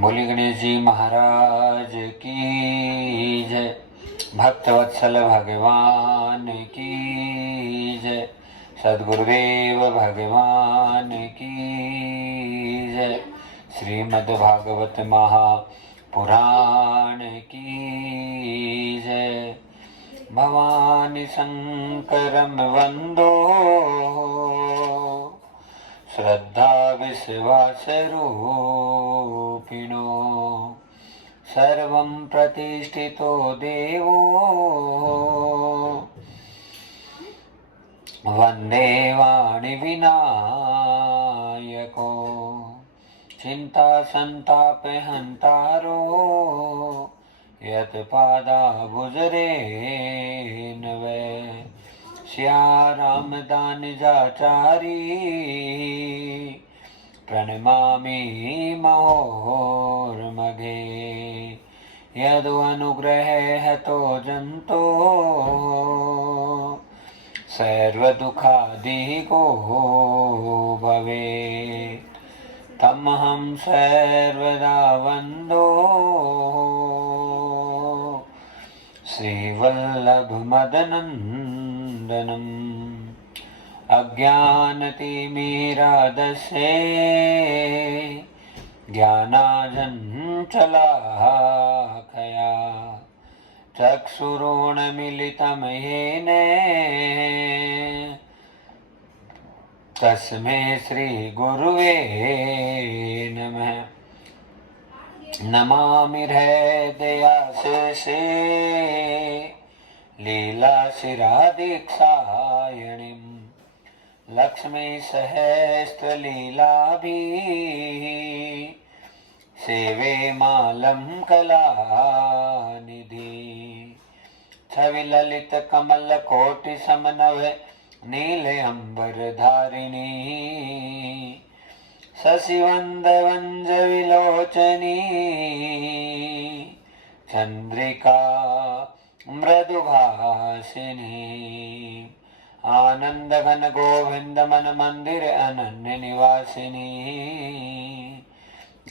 बोली गणेश जी महाराज की जय। भक्तवत्सल भगवान की जय। सद्गुरुदेव भगवान की जय। श्रीमद्भागवत महापुराण की जय। भवानी शंकरं वंदो श्रद्धा विश्वासरूपिणो सर्वं प्रतिष्ठितो देवो वन्दे वाणिविनायको चिंता संताप हंतारो यत्पादाबुजरे नवे सिया रामदान जाचारी प्रणमामि महोर्मघे यदु अनुग्रह हतो जंतो सर्वदुःखादिको भवे तमहं सर्वदा वन्दो श्रीवल्लभमदनन्दनम् अज्ञानतिमिरादस्य ज्ञानाञ्जनशलाकया चक्षुरुन्मीलितं येन तस्मै श्रीगुरुवे नमः। नमामि हृदयाशेषे लीलाशिरादीक्षायणीं लक्ष्मी सहस्रलीलाभिः सेवे मालं कलानिधि छविललित कमल कोटि समनव नीले अंबरधारिणी शशिवंदवंज विलोचनी चंद्रिका मृदुभाषिनी आनंद घन गोविंद मन मंदिर अनन्य निवासिनी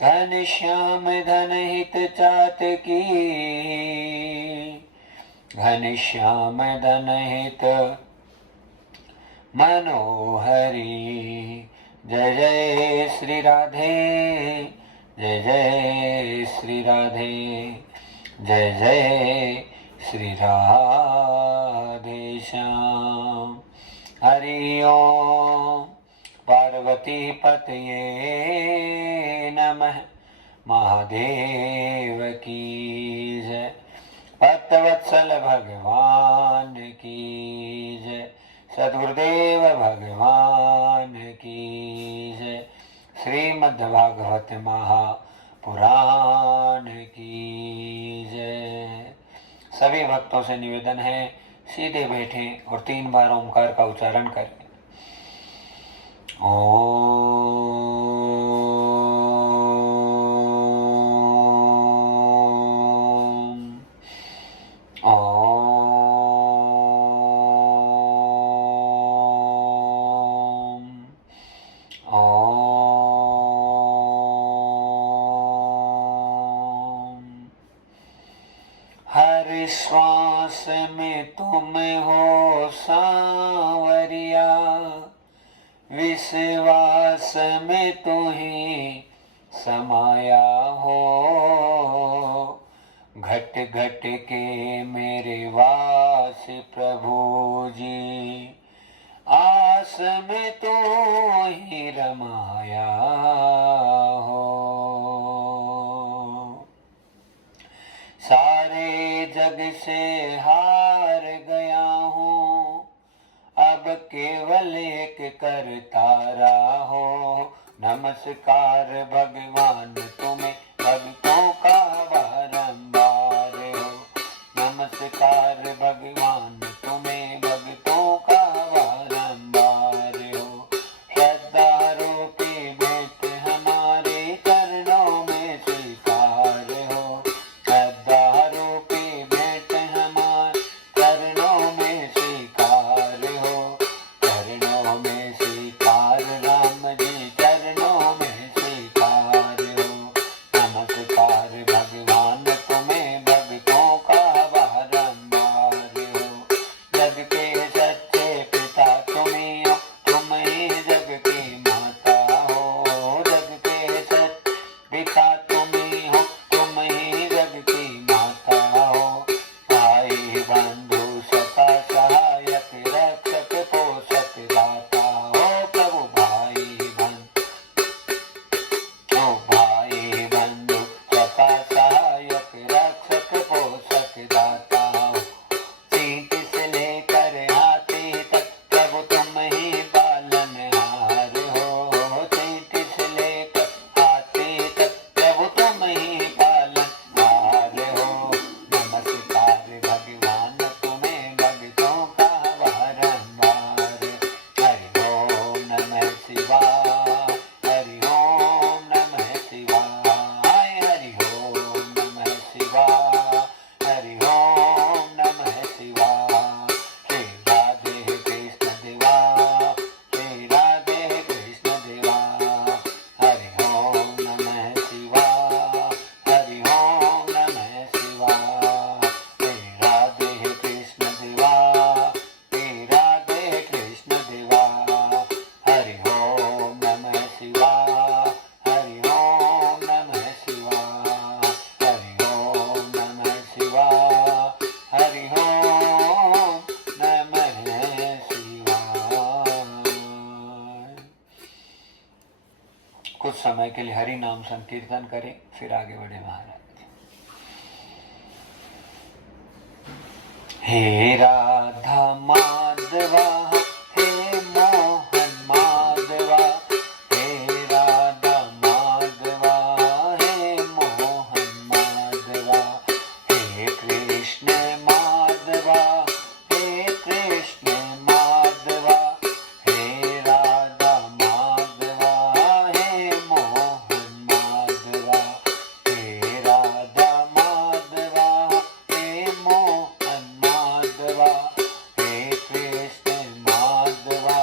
घनश्याम धनहित चातकी घनश्याम धनहित मनोहरी जय जय श्री राधे जय जय श्री राधे जय जय श्री राधे श्याम। हरि ओम पार्वती पतये नमः। महादेव की जय। भक्तवत्सल भगवान की जय। सद्गुरुदेव भगवान की जय। श्रीमद्भागवत महापुराण की जय। सभी भक्तों से निवेदन है सीधे बैठें और 3 बार ओंकार का उच्चारण करें। हर श्वास में तुम हो सांवरिया विश्वास में तुम्हें समाया हो घट घट के मेरे वास प्रभु जी आस में तो ही रमाया हो। सारे जग से हार गया हूँ अब केवल एक करतारा हो। नमस्कार भगवान तुम्हें भक्तों का बारंबार हो। नमस्कार भगवान तुम्हें भक्तों का बारंबार हो। श्रद्धारों की भेंट हमारे चरणों में स्वीकार हो। श्रद्धारों की भेंट हमारे चरणों में स्वीकार हो। चरणों में स्वीकार राम जी चरणों में स्वीकार हो। नमस्कार हो भाई बंधु सखा सहायक रक्षक पोषक दाता हो। चींटी से लेकर हाथी तक प्रभु तुम ही पालनहार हो। चींटी से लेकर हाथी तक प्रभु तुम ही पालनहार हो। नमस्कार भगवान तुम्हें भक्तों का बारंबार। हरि ओम नमः शिवाय, हरि ओम नमः शिवाय, हरि ओम नमः शिवाय, हरि ओम नमः शिवाय। श्री राधे कृष्ण देवा, श्री राधे कृष्ण देवा। हरि ओम नमः शिवाय, हरि ओम नमः शिवाय। श्री राधे कृष्ण देवा, श्री राधे कृष्ण देवा। हरि ओम नमः शिवाय, हरि ओम नमः शिवाय, हरि ओम नमः शिवाय, हरि ओम नमः शिवाय। कुछ समय के लिए हरि नाम संकीर्तन करें, फिर आगे बढ़े महाराज। हे राधा माधवा, हे मोहन माधवा, हे राधा माधवा, हे मोहन माधवा, हे कृष्ण माधवा, हे कृष्ण माधवा, हे राधा माधवा, हे मोहन माधवा, हे राधा माधवा, हे मोहन माधवा, हे कृष्ण माधवा,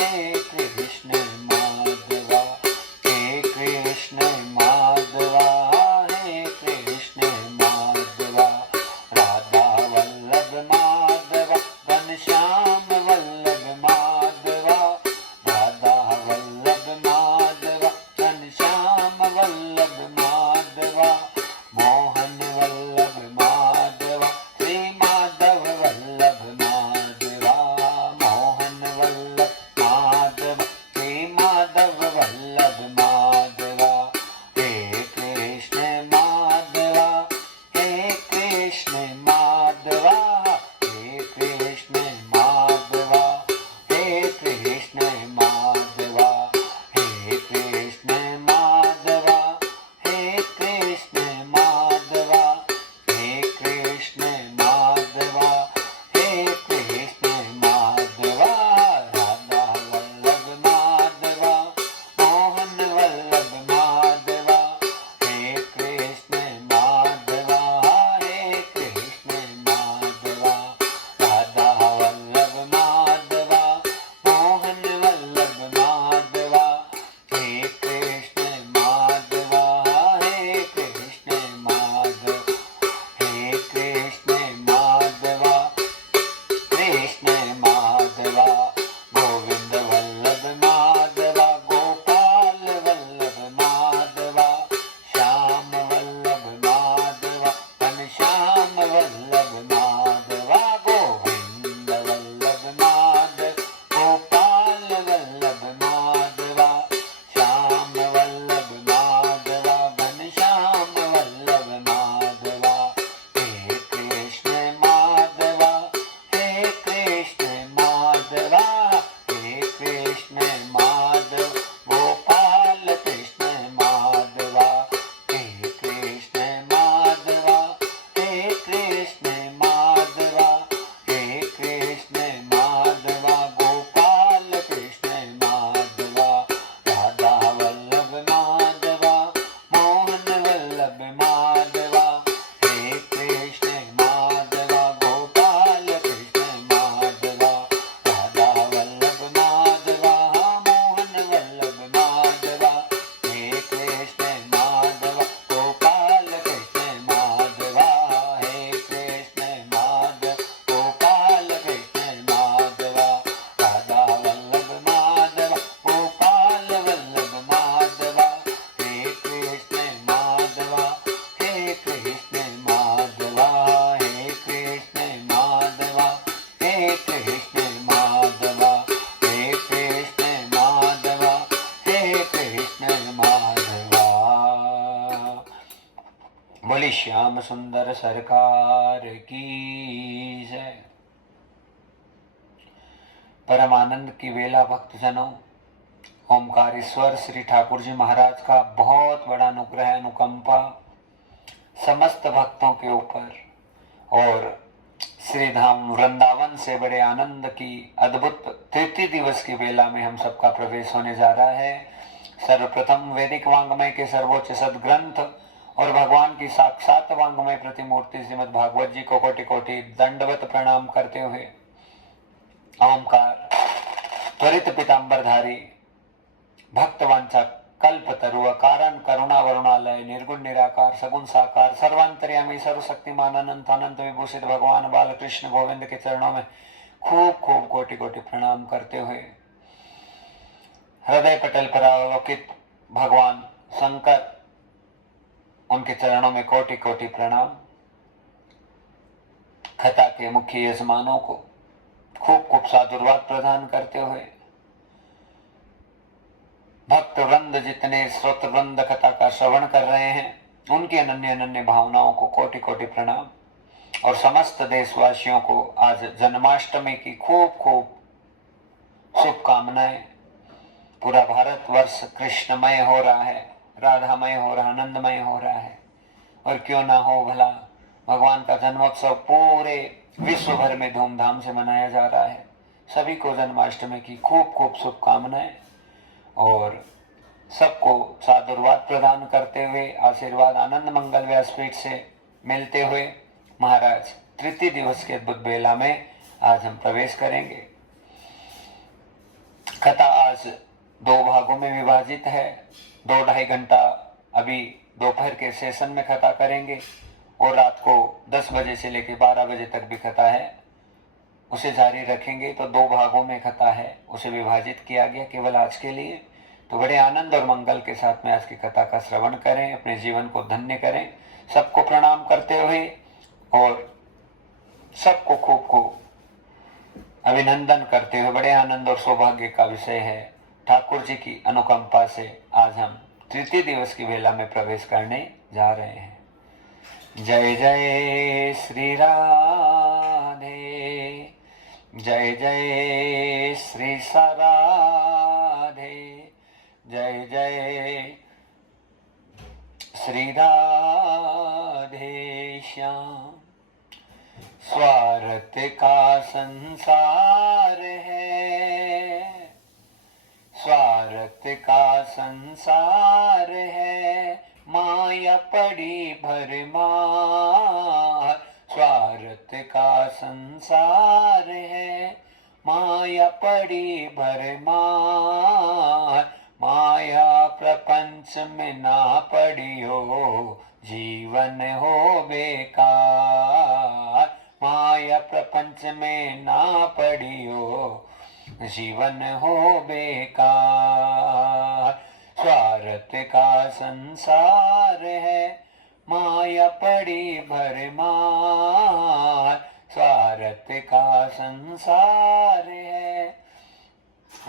हे कृष्ण माधवा, हे कृष्ण माधवा, हे कृष्ण माधवा। राधा वल्लभ माधवा, घनश्याम वल्लभ माधवा, राधा वल्लभ माधवा, घनश्याम वल्लभ माधवा, मोहन वल्लभ माधवा, श्री माधव वल्लभ माधवा, मोहन वल्लभ माधवा, श्री माधव वल्लभ माधवा। बोली श्याम सुंदर सरकार की जय। परमानंद की वेला भक्तजनों, ओमकारेश्वर श्री ठाकुर जी महाराज का बहुत बड़ा अनुग्रह अनुकंपा समस्त भक्तों के ऊपर और श्री धाम वृंदावन से बड़े आनंद की अद्भुत तृतीय दिवस की वेला में हम सबका प्रवेश होने जा रहा है। सर्वप्रथम वैदिक वांग्मय के सर्वोच्च सदग्रंथ और भगवान की साक्षात वांग्मय प्रतिमूर्ति श्रीमद् भागवत जी को कोटि कोटि दंडवत प्रणाम करते हुए ओमकार त्वरित पीतांबरधारी भक्तवांछा कल्पतरु कारण करुणा वरुणालय निर्गुण निराकार सगुण साकार सर्वांतर्यामी सर्वशक्तिमान अनंत अनंत विभूषित भगवान बालकृष्ण गोविंद के चरणों में खूब खूब कोटि कोटि प्रणाम करते हुए हृदय पटल पर अवलोकित भगवान शंकर उनके चरणों में कोटि कोटि प्रणाम। कथा के मुख्य यजमानों को खूब खूब साधुवाद प्रदान करते हुए भक्त वृंद जितने श्रोत वृंद कथा का श्रवण कर रहे हैं उनकी अनन्य अनन्य भावनाओं को कोटि कोटि प्रणाम और समस्त देशवासियों को आज जन्माष्टमी की खूब खूब शुभकामनाएं। पूरा भारतवर्ष कृष्णमय हो रहा है, राधामय हो रहा, आनंदमय हो रहा है और क्यों ना हो भला। भगवान का जन्मोत्सव पूरे विश्व भर में धूमधाम से मनाया जा रहा है। सभी को जन्माष्टमी की खूब खूब शुभकामनाएं और सबको साधुवाद प्रदान करते हुए आशीर्वाद आनंद मंगल व्यासपीठ से मिलते हुए महाराज तृतीय दिवस के अद्भुत बेला में आज हम प्रवेश करेंगे। कथा आज दो भागों में विभाजित है। 2-2.5 घंटा अभी दोपहर के सेशन में कथा करेंगे और रात को 10 बजे से लेकर 12 बजे तक भी कथा है, उसे जारी रखेंगे। तो 2 भागों में कथा है, उसे विभाजित किया गया केवल आज के लिए। तो बड़े आनंद और मंगल के साथ में आज की कथा का श्रवण करें, अपने जीवन को धन्य करें। सबको प्रणाम करते हुए और सबको खूब खूब अभिनंदन करते हुए बड़े आनंद और सौभाग्य का विषय है। ठाकुर जी की अनुकंपा से आज हम तृतीय दिवस की वेला में प्रवेश करने जा रहे हैं। जय जय श्री राधे, जय जय श्री राधे, जय जय श्री राधे श्याम। स्वार्थ का संसार है, स्वार्थ का संसार है, माया पड़ी भरमार। स्वार्थ का संसार है, माया पड़ी भरमार। माया प्रपंच में ना पड़ी हो, जीवन हो बेकार। माया प्रपंच में ना पड़ी हो, जीवन हो बेकार। स्वार्थ का संसार है, माया पड़ी भरमार। स्वार्थ का संसार है,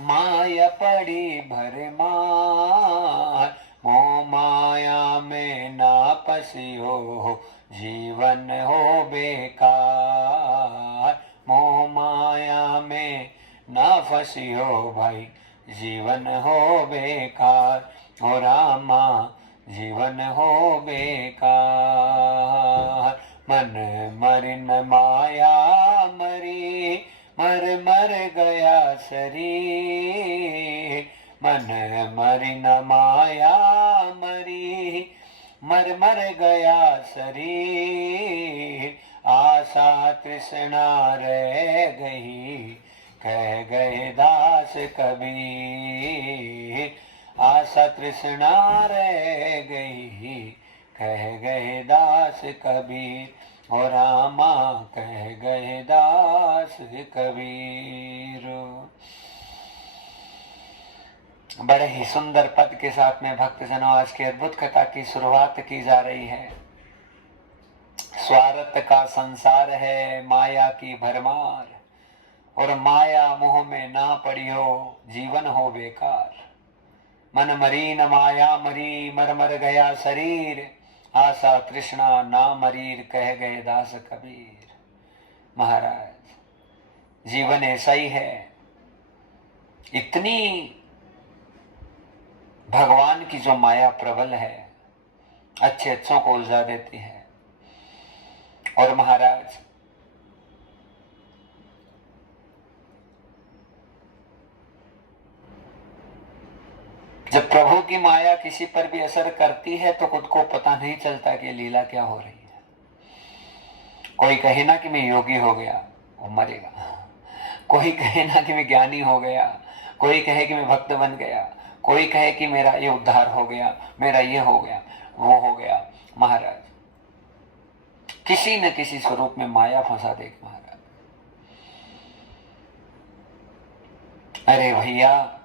माया पड़ी भरमार। मोह माया में ना फंसियो, जीवन हो बेकार। मोह माया में ना फंसियो भाई, जीवन हो बेकार। हो रामा जीवन हो बेकार। मन मरिन माया मरी, मर मर गया शरीर। मन मरिन माया मरी, मर मर गया शरीर। आशा तृष्णा रह गई, कह गए दास कबीर। आशा तृष्णा रह गई, कह गए दास कबीर। और रामा कह गए दास कबीर। बड़े ही सुंदर पद के साथ में भक्तजनों आज की अद्भुत कथा की शुरुआत की जा रही है। स्वार्थ का संसार है, माया की भरमार। और माया मोह में ना पड़ी हो, जीवन हो बेकार। मन मरी न माया मरी, मर मर गया शरीर। आशा तृष्णा ना मरीर, कह गए दास कबीर। महाराज, जीवन ऐसा ही है। इतनी भगवान की जो माया प्रबल है, अच्छे अच्छों को उलझा देती है। और महाराज, जब प्रभु की माया किसी पर भी असर करती है तो खुद को पता नहीं चलता कि लीला क्या हो रही है। कोई कहे ना कि मैं योगी हो गया, वो मरेगा। कोई कहे ना कि मैं ज्ञानी हो गया, कोई कहे कि मैं भक्त बन गया, कोई कहे कि मेरा ये उद्धार हो गया, मेरा ये हो गया, वो हो गया। महाराज, किसी न किसी स्वरूप में माया फंसा देगी महाराज। अरे भैया,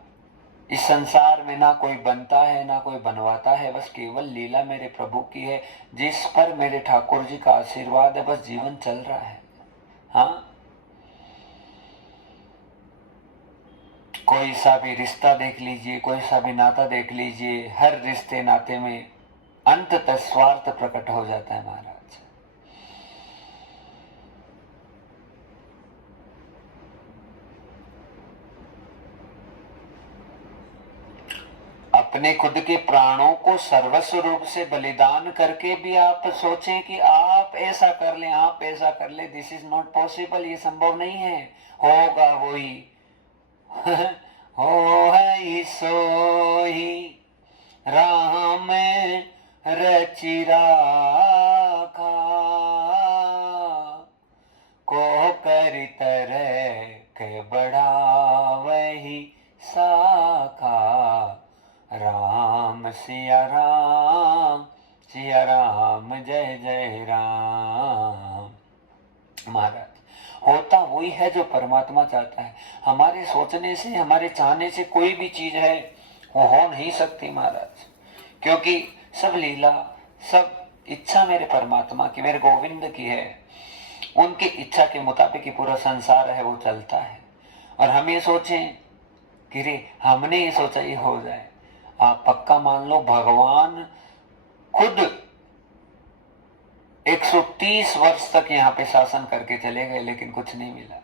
इस संसार में ना कोई बनता है ना कोई बनवाता है, बस केवल लीला मेरे प्रभु की है, जिस पर मेरे ठाकुर जी का आशीर्वाद है, बस जीवन चल रहा है। हाँ, कोई सा भी रिश्ता देख लीजिए, कोई सा भी नाता देख लीजिए, हर रिश्ते नाते में अंततः स्वार्थ प्रकट हो जाता है महाराज। अपने खुद के प्राणों को सर्वस्व रूप से बलिदान करके भी आप सोचें कि आप ऐसा कर लें, आप ऐसा कर लें, दिस इज नॉट पॉसिबल, ये संभव नहीं है। होगा वही हो है सोही राम रचि राखा, को कर तरह के बढ़ा वही साखा, राम सिया राम सिया राम जय जय राम। महाराज, होता वही है जो परमात्मा चाहता है। हमारे सोचने से, हमारे चाहने से कोई भी चीज है वो हो नहीं सकती महाराज, क्योंकि सब लीला, सब इच्छा मेरे परमात्मा की, मेरे गोविंद की है। उनकी इच्छा के मुताबिक ही पूरा संसार है वो चलता है। और हम ये सोचें कि रे हमने ये सोचा ये हो जाए, आप पक्का मान लो भगवान खुद 130 वर्ष तक यहाँ पे शासन करके चले गए, लेकिन कुछ नहीं मिला,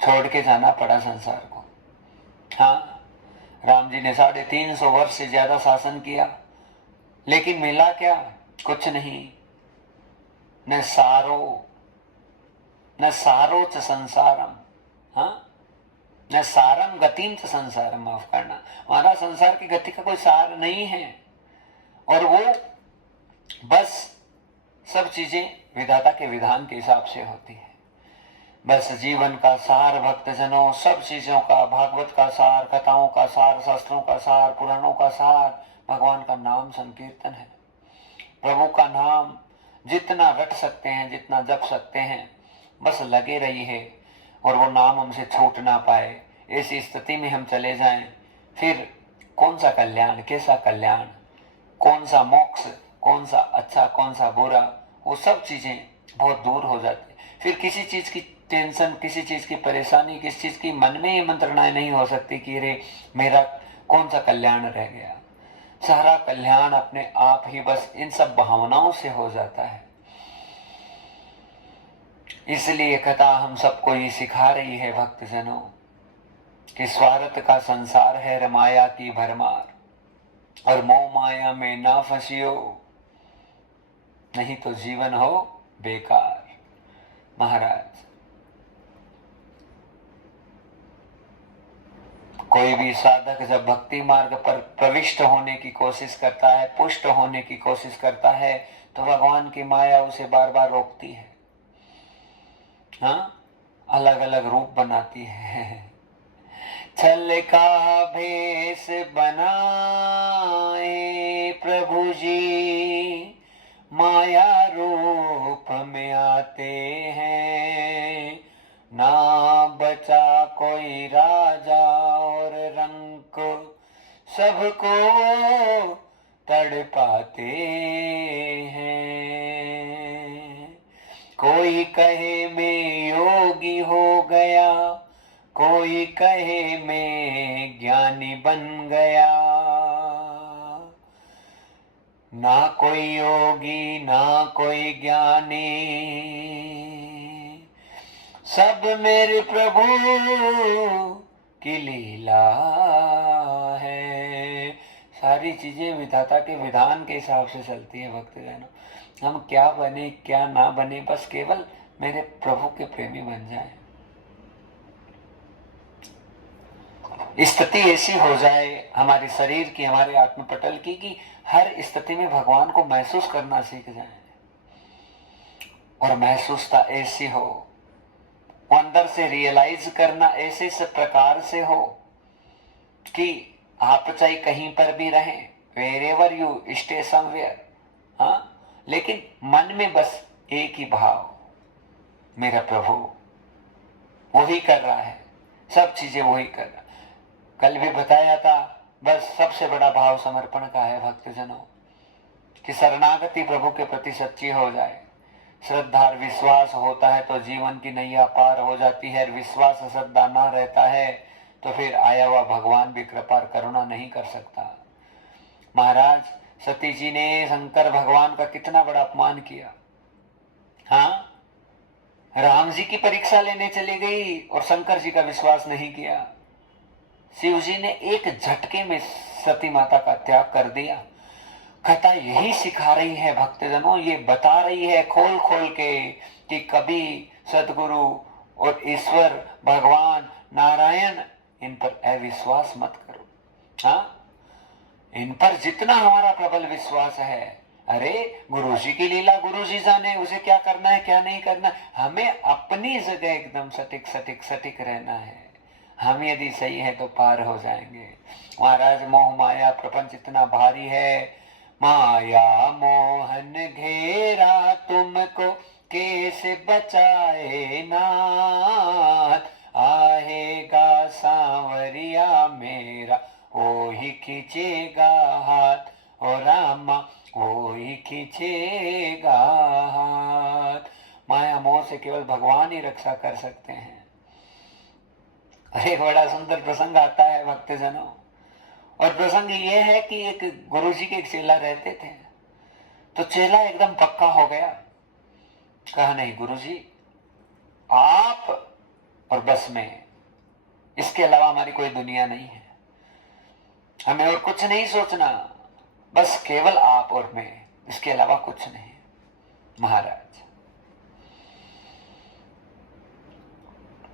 छोड़ के जाना पड़ा संसार को। हाँ, राम जी ने 350 वर्ष से ज्यादा शासन किया, लेकिन मिला क्या? कुछ नहीं। न सारो च संसारम, हाँ, न सारम गतिम च संसारम, माफ करना, हमारा संसार की गति का कोई सार नहीं है। और वो बस सब चीजें विधाता के विधान के हिसाब से होती है। बस जीवन का सार भक्तजनों, सब चीजों का, भागवत का सार, कथाओं का सार, शास्त्रों का सार, पुराणों का सार भगवान का नाम संकीर्तन है। प्रभु का नाम जितना रट सकते हैं, जितना जप सकते हैं, बस लगे रहिए, और वो नाम हमसे छूट ना पाए। ऐसी स्थिति में हम चले जाएं, फिर कौन सा कल्याण, कैसा कल्याण, कौन सा मोक्ष, कौन सा अच्छा, कौन सा बुरा, वो सब चीजें बहुत दूर हो जाती। फिर किसी चीज की टेंशन, किसी चीज की परेशानी, किसी चीज की मन में ये मंत्रणाएं नहीं हो सकती कि रे मेरा कौन सा कल्याण रह गया। सारा कल्याण अपने आप ही बस इन सब भावनाओं से हो जाता है। इसलिए कथा हम सबको ये सिखा रही है भक्तजनों कि स्वार्थ का संसार है माया की भरमार, और मोह माया में ना फंसियो, नहीं तो जीवन हो बेकार। महाराज, कोई भी साधक जब भक्ति मार्ग पर प्रविष्ट होने की कोशिश करता है, पुष्ट होने की कोशिश करता है, तो भगवान की माया उसे बार बार रोकती है। हाँ, अलग अलग रूप बनाती है। छल का भेष बनाए प्रभु जी, माया रूप में आते हैं, ना बचा कोई राजा और रंक, सबको तड़पाते हैं। कोई कहे मैं योगी हो गया, कोई कहे मैं ज्ञानी बन गया, ना कोई योगी ना कोई ज्ञानी, सब मेरे प्रभु की लीला है। सारी चीजें विधाता के विधान के हिसाब से चलती है भक्तजनों। हम क्या बने क्या ना बने, बस केवल मेरे प्रभु के प्रेमी बन जाए। स्थिति ऐसी हो जाए हमारे शरीर की, हमारे आत्मपटल की, कि हर स्थिति में भगवान को महसूस करना सीख जाए। और महसूसता ऐसी हो, अंदर से रियलाइज करना ऐसे से प्रकार से हो कि आप चाहे कहीं पर भी रहें, wherever you stay somewhere, हाँ, लेकिन मन में बस एक ही भाव, मेरा प्रभु वही कर रहा है, सब चीजें वही कर रहा। कल भी बताया था, बस सबसे बड़ा भाव समर्पण का है भक्तजनों, कि शरणागति प्रभु के प्रति सच्ची हो जाए। श्रद्धा और विश्वास होता है तो जीवन की नैया पार हो जाती है। विश्वास श्रद्धा ना रहता है तो फिर आया हुआ भगवान भी कृपा करुणा नहीं कर सकता। महाराज सती जी ने शंकर भगवान का कितना बड़ा अपमान किया। हाँ, राम जी की परीक्षा लेने चली गई और शंकर जी का विश्वास नहीं किया। शिव जी ने एक झटके में सती माता का त्याग कर दिया। कथा यही सिखा रही है भक्तजनों, ये बता रही है खोल खोल के कि कभी सदगुरु और ईश्वर भगवान नारायण इन पर अविश्वास मत करो। हाँ, इन पर जितना हमारा प्रबल विश्वास है, अरे गुरु जी की लीला गुरु जी जाने, उसे क्या करना है क्या नहीं करना। हमें अपनी जगह एकदम सटीक सटीक सटीक रहना है। हम यदि सही है तो पार हो जाएंगे। महाराज मोह माया प्रपंच इतना भारी है, माया मोहन घेरा तुमको कैसे बचाए नाथ, आएगा सांवरिया मेरा ओ ही खींचेगा हाथ, ओ रामा ओ ही खींचेगा हाथ। माया मोह से केवल भगवान ही रक्षा कर सकते हैं। एक बड़ा सुंदर प्रसंग आता है भक्तजनों, और प्रसंग ये है कि एक गुरु जी के एक चेला रहते थे। तो चेला एकदम पक्का हो गया, कहा नहीं गुरु जी आप और बस में, इसके अलावा हमारी कोई दुनिया नहीं है, हमें और कुछ नहीं सोचना, बस केवल आप और मैं, इसके अलावा कुछ नहीं। महाराज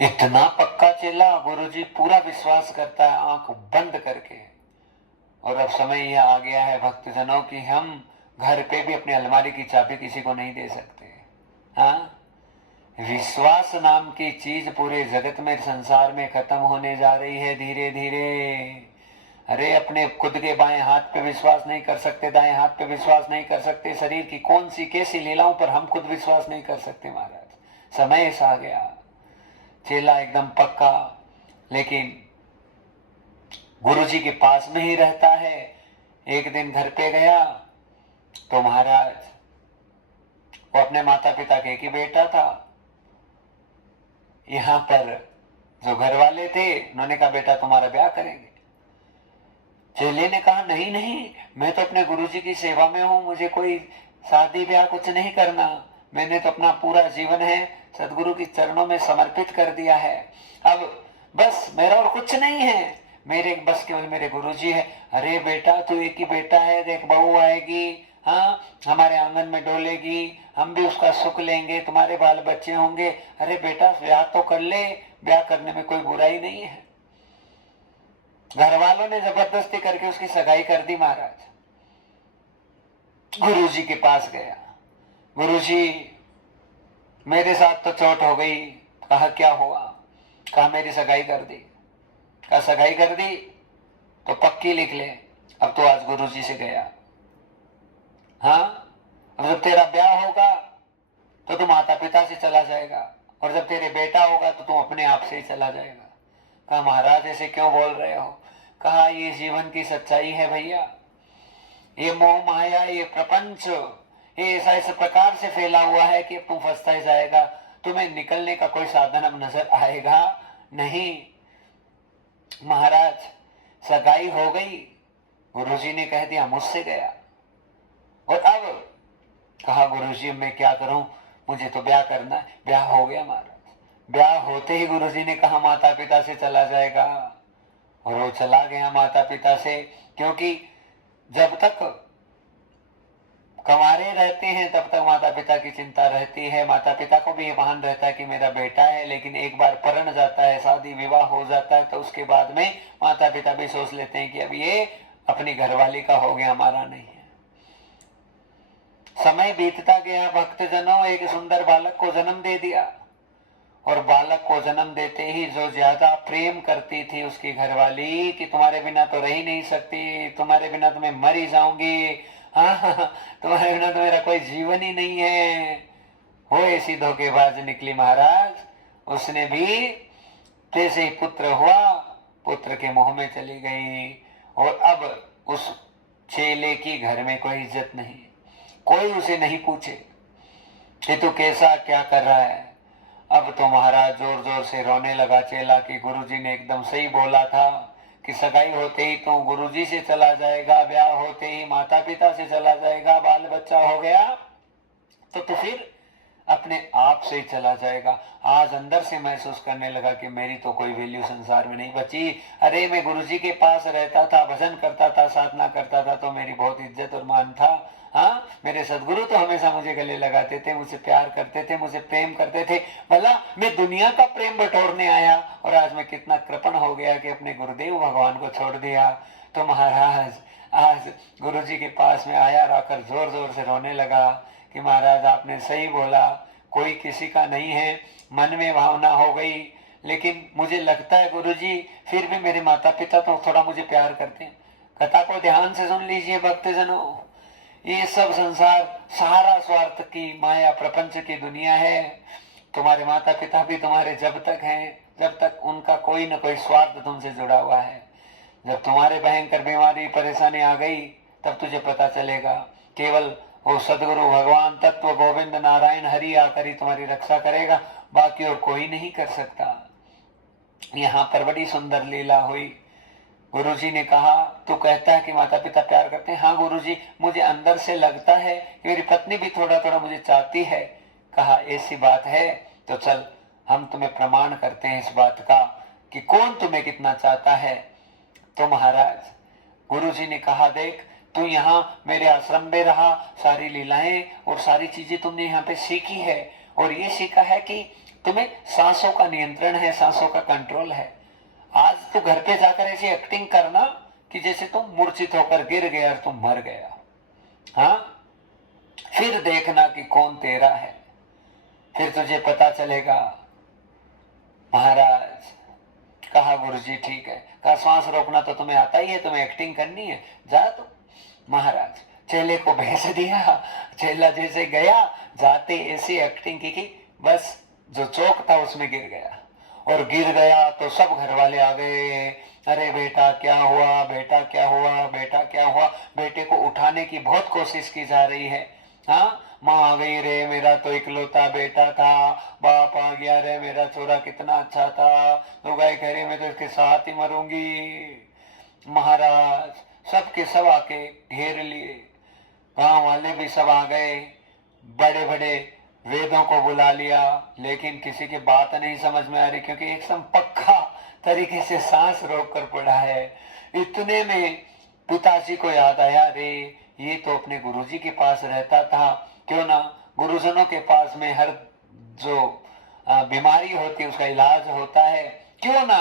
इतना पक्का चेला, गुरुजी पूरा विश्वास करता है आंख बंद करके। और अब समय यह आ गया है भक्तजनों कि हम घर पे भी अपनी अलमारी की चाबी किसी को नहीं दे सकते। हाँ, विश्वास नाम की चीज पूरे जगत में संसार में खत्म होने जा रही है धीरे धीरे। अरे अपने खुद के बाएं हाथ पे विश्वास नहीं कर सकते, दाएं हाथ पे विश्वास नहीं कर सकते, शरीर की कौन सी कैसी लीलाओं पर हम खुद विश्वास नहीं कर सकते। महाराज समय ऐसा आ गया। चेला एकदम पक्का, लेकिन गुरुजी के पास में ही रहता है। एक दिन घर पे गया तो महाराज वो अपने माता पिता के एक ही बेटा था। यहां पर जो घर वाले थे उन्होंने कहा बेटा तुम्हारा ब्याह करेंगे। चेले ने कहा नहीं नहीं, मैं तो अपने गुरुजी की सेवा में हूं, मुझे कोई शादी ब्याह कुछ नहीं करना, मैंने तो अपना पूरा जीवन है सदगुरु के चरणों में समर्पित कर दिया है, अब बस मेरा और कुछ नहीं है, मेरे बस केवल मेरे गुरुजी है। अरे बेटा तू एक ही बेटा है, देख बहू आएगी, हाँ हमारे आंगन में डोलेगी, हम भी उसका सुख लेंगे, तुम्हारे बाल बच्चे होंगे। अरे बेटा ब्याह तो कर ले, ब्याह करने में कोई बुराई नहीं है। घर वालों ने जबरदस्ती करके उसकी सगाई कर दी। महाराज गुरुजी के पास गया, गुरुजी मेरे साथ तो चोट हो गई। कहा क्या हुआ? कहा मेरी सगाई कर दी। कहा सगाई कर दी तो पक्की लिख ले, अब तो आज गुरुजी से गया। हाँ, अब जब तेरा ब्याह होगा तो तू माता पिता से चला जाएगा, और जब तेरे बेटा होगा तो तू अपने आप से ही चला जाएगा। कहा महाराज ऐसे क्यों बोल रहे हो? कहा ये जीवन की सच्चाई है भैया, ये मोह माया ये प्रपंच ये ऐसा इस प्रकार से फैला हुआ है कि तुम फंसता ही जाएगा, तुम्हें निकलने का कोई साधन अब नजर आएगा नहीं। महाराज सगाई हो गई, गुरुजी ने कह दिया मुझसे गया। कहा गुरुजी मैं क्या करूं, मुझे तो ब्याह करना है। ब्याह हो गया महाराज। ब्याह होते ही गुरुजी ने कहा माता पिता से चला जाएगा, और वो चला गया माता पिता से। क्योंकि जब तक कंवारे रहते हैं तब तक माता पिता की चिंता रहती है, माता पिता को भी ये भान रहता है कि मेरा बेटा है। लेकिन एक बार परण जाता है, शादी विवाह हो जाता है, तो उसके बाद में माता पिता भी सोच लेते हैं कि अब ये अपनी घरवाली का हो गया, हमारा नहीं है। समय बीतता गया, भक्तजनों एक सुंदर बालक को जन्म दे दिया, और बालक को जन्म देते ही जो ज्यादा प्रेम करती थी उसकी घरवाली कि तुम्हारे बिना तो रह ही नहीं सकती, तुम्हारे बिना तो मैं मर ही जाऊंगी, हाँ तुम्हारे बिना तो मेरा कोई जीवन ही नहीं है, वो ऐसी धोखेबाज निकली महाराज। उसने भी जैसे ही पुत्र हुआ, पुत्र के मुंह में चली गई, और अब उस चेले की घर में कोई इज्जत नहीं, कोई उसे नहीं पूछे कि तू कैसा क्या कर रहा है। अब तो महाराज जोर जोर से रोने लगा चेला कि गुरुजी ने एकदम सही बोला था कि सगाई होते ही तू गुरुजी से चला जाएगा, ब्याह होते ही माता पिता से चला जाएगा, बाल बच्चा हो गया तो फिर अपने आप से ही चला जाएगा। आज अंदर से महसूस करने लगा कि मेरी तो कोई वैल्यू संसार में नहीं बची। अरे मैं गुरुजी के पास रहता था, भजन करता था, साधना करता था, तो मेरी बहुत इज्जत और मान था। हाँ, मेरे सदगुरु तो हमेशा मुझे गले लगाते थे, मुझे प्यार करते थे, मुझे प्रेम करते थे। भला मैं दुनिया का प्रेम बटोरने आया, और आज मैं कितना कृपण हो गया कि अपने गुरुदेव भगवान को छोड़ दिया। तो महाराज आज गुरुजी के पास में आया, आकर जोर जोर से रोने लगा कि महाराज आपने सही बोला, कोई किसी का नहीं है। मन में भावना हो गई, लेकिन मुझे लगता है गुरुजी फिर भी मेरे माता पिता तो थोड़ा मुझे प्यार करते हैं। कथा को ध्यान से सुन लीजिए भक्तजनों, ये सब संसार सारा स्वार्थ की माया प्रपंच की दुनिया है। तुम्हारे माता पिता भी तुम्हारे जब तक हैं, जब तक उनका कोई न कोई स्वार्थ तुमसे जुड़ा हुआ है। जब तुम्हारे भयंकर बीमारी परेशानी आ गई, तब तुझे पता चलेगा केवल वो सदगुरु भगवान तत्व गोविंद नारायण हरि आकर ही तुम्हारी रक्षा करेगा, बाकी और कोई नहीं कर सकता। यहाँ पर बड़ी सुंदर लीला हुई। गुरुजी ने कहा तू कहता है कि माता पिता प्यार करते हैं। हाँ गुरुजी, मुझे अंदर से लगता है कि मेरी पत्नी भी थोड़ा थोड़ा मुझे चाहती है। कहा ऐसी बात है तो चल हम तुम्हें प्रमाण करते हैं इस बात का कि कौन तुम्हें कितना चाहता है। तो महाराज गुरुजी ने कहा देख तू यहाँ मेरे आश्रम में रहा, सारी लीलाएं और सारी चीजें तुमने यहाँ पे सीखी है, और ये सीखा है कि तुम्हें सांसों का नियंत्रण है, सांसों का कंट्रोल है। आज तो घर पे जाकर ऐसी एक्टिंग करना कि जैसे तुम मूर्छित होकर गिर गया और तुम मर गया। हाँ, फिर देखना कि कौन तेरा है, फिर तुझे पता चलेगा। महाराज कहा गुरुजी ठीक है। कहा श्वास रोकना तो तुम्हें आता ही है, तुम्हें एक्टिंग करनी है, जा तो। महाराज चेले को भेज दिया। चेला जैसे गया, जाते ऐसी एक्टिंग की कि बस जो चौक था उसमें गिर गया, और गिर गया तो सब घर वाले आ गए। अरे बेटा क्या हुआ, बेटा क्या हुआ, बेटा क्या हुआ। बेटे को उठाने की बहुत कोशिश की जा रही है। हाँ, माँ आ गई रे, मेरा तो इकलौता बेटा था, बाप आ गया रे, मेरा छोरा कितना अच्छा था, तो गए घरे में तो इसके साथ ही मरूंगी। महाराज सबके सब आके घेर लिए, गांव वाले भी सब आ गए, बड़े बड़े वेदों को बुला लिया, लेकिन किसी की बात नहीं समझ में आ रही, क्योंकि एकदम पक्का तरीके से सांस रोक कर पड़ा है। इतने में पिताजी को याद आया, रे ये तो अपने गुरुजी के पास रहता था, क्यों ना गुरुजनों के पास में हर जो बीमारी होती है उसका इलाज होता है, क्यों ना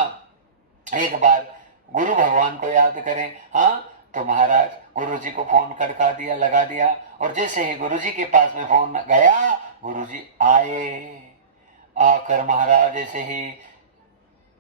एक बार गुरु भगवान को याद करें। हाँ, तो महाराज गुरुजी को फोन खड़का दिया, लगा दिया, और जैसे ही गुरुजी के पास में फोन गया, गुरुजी आए। आकर महाराज ऐसे ही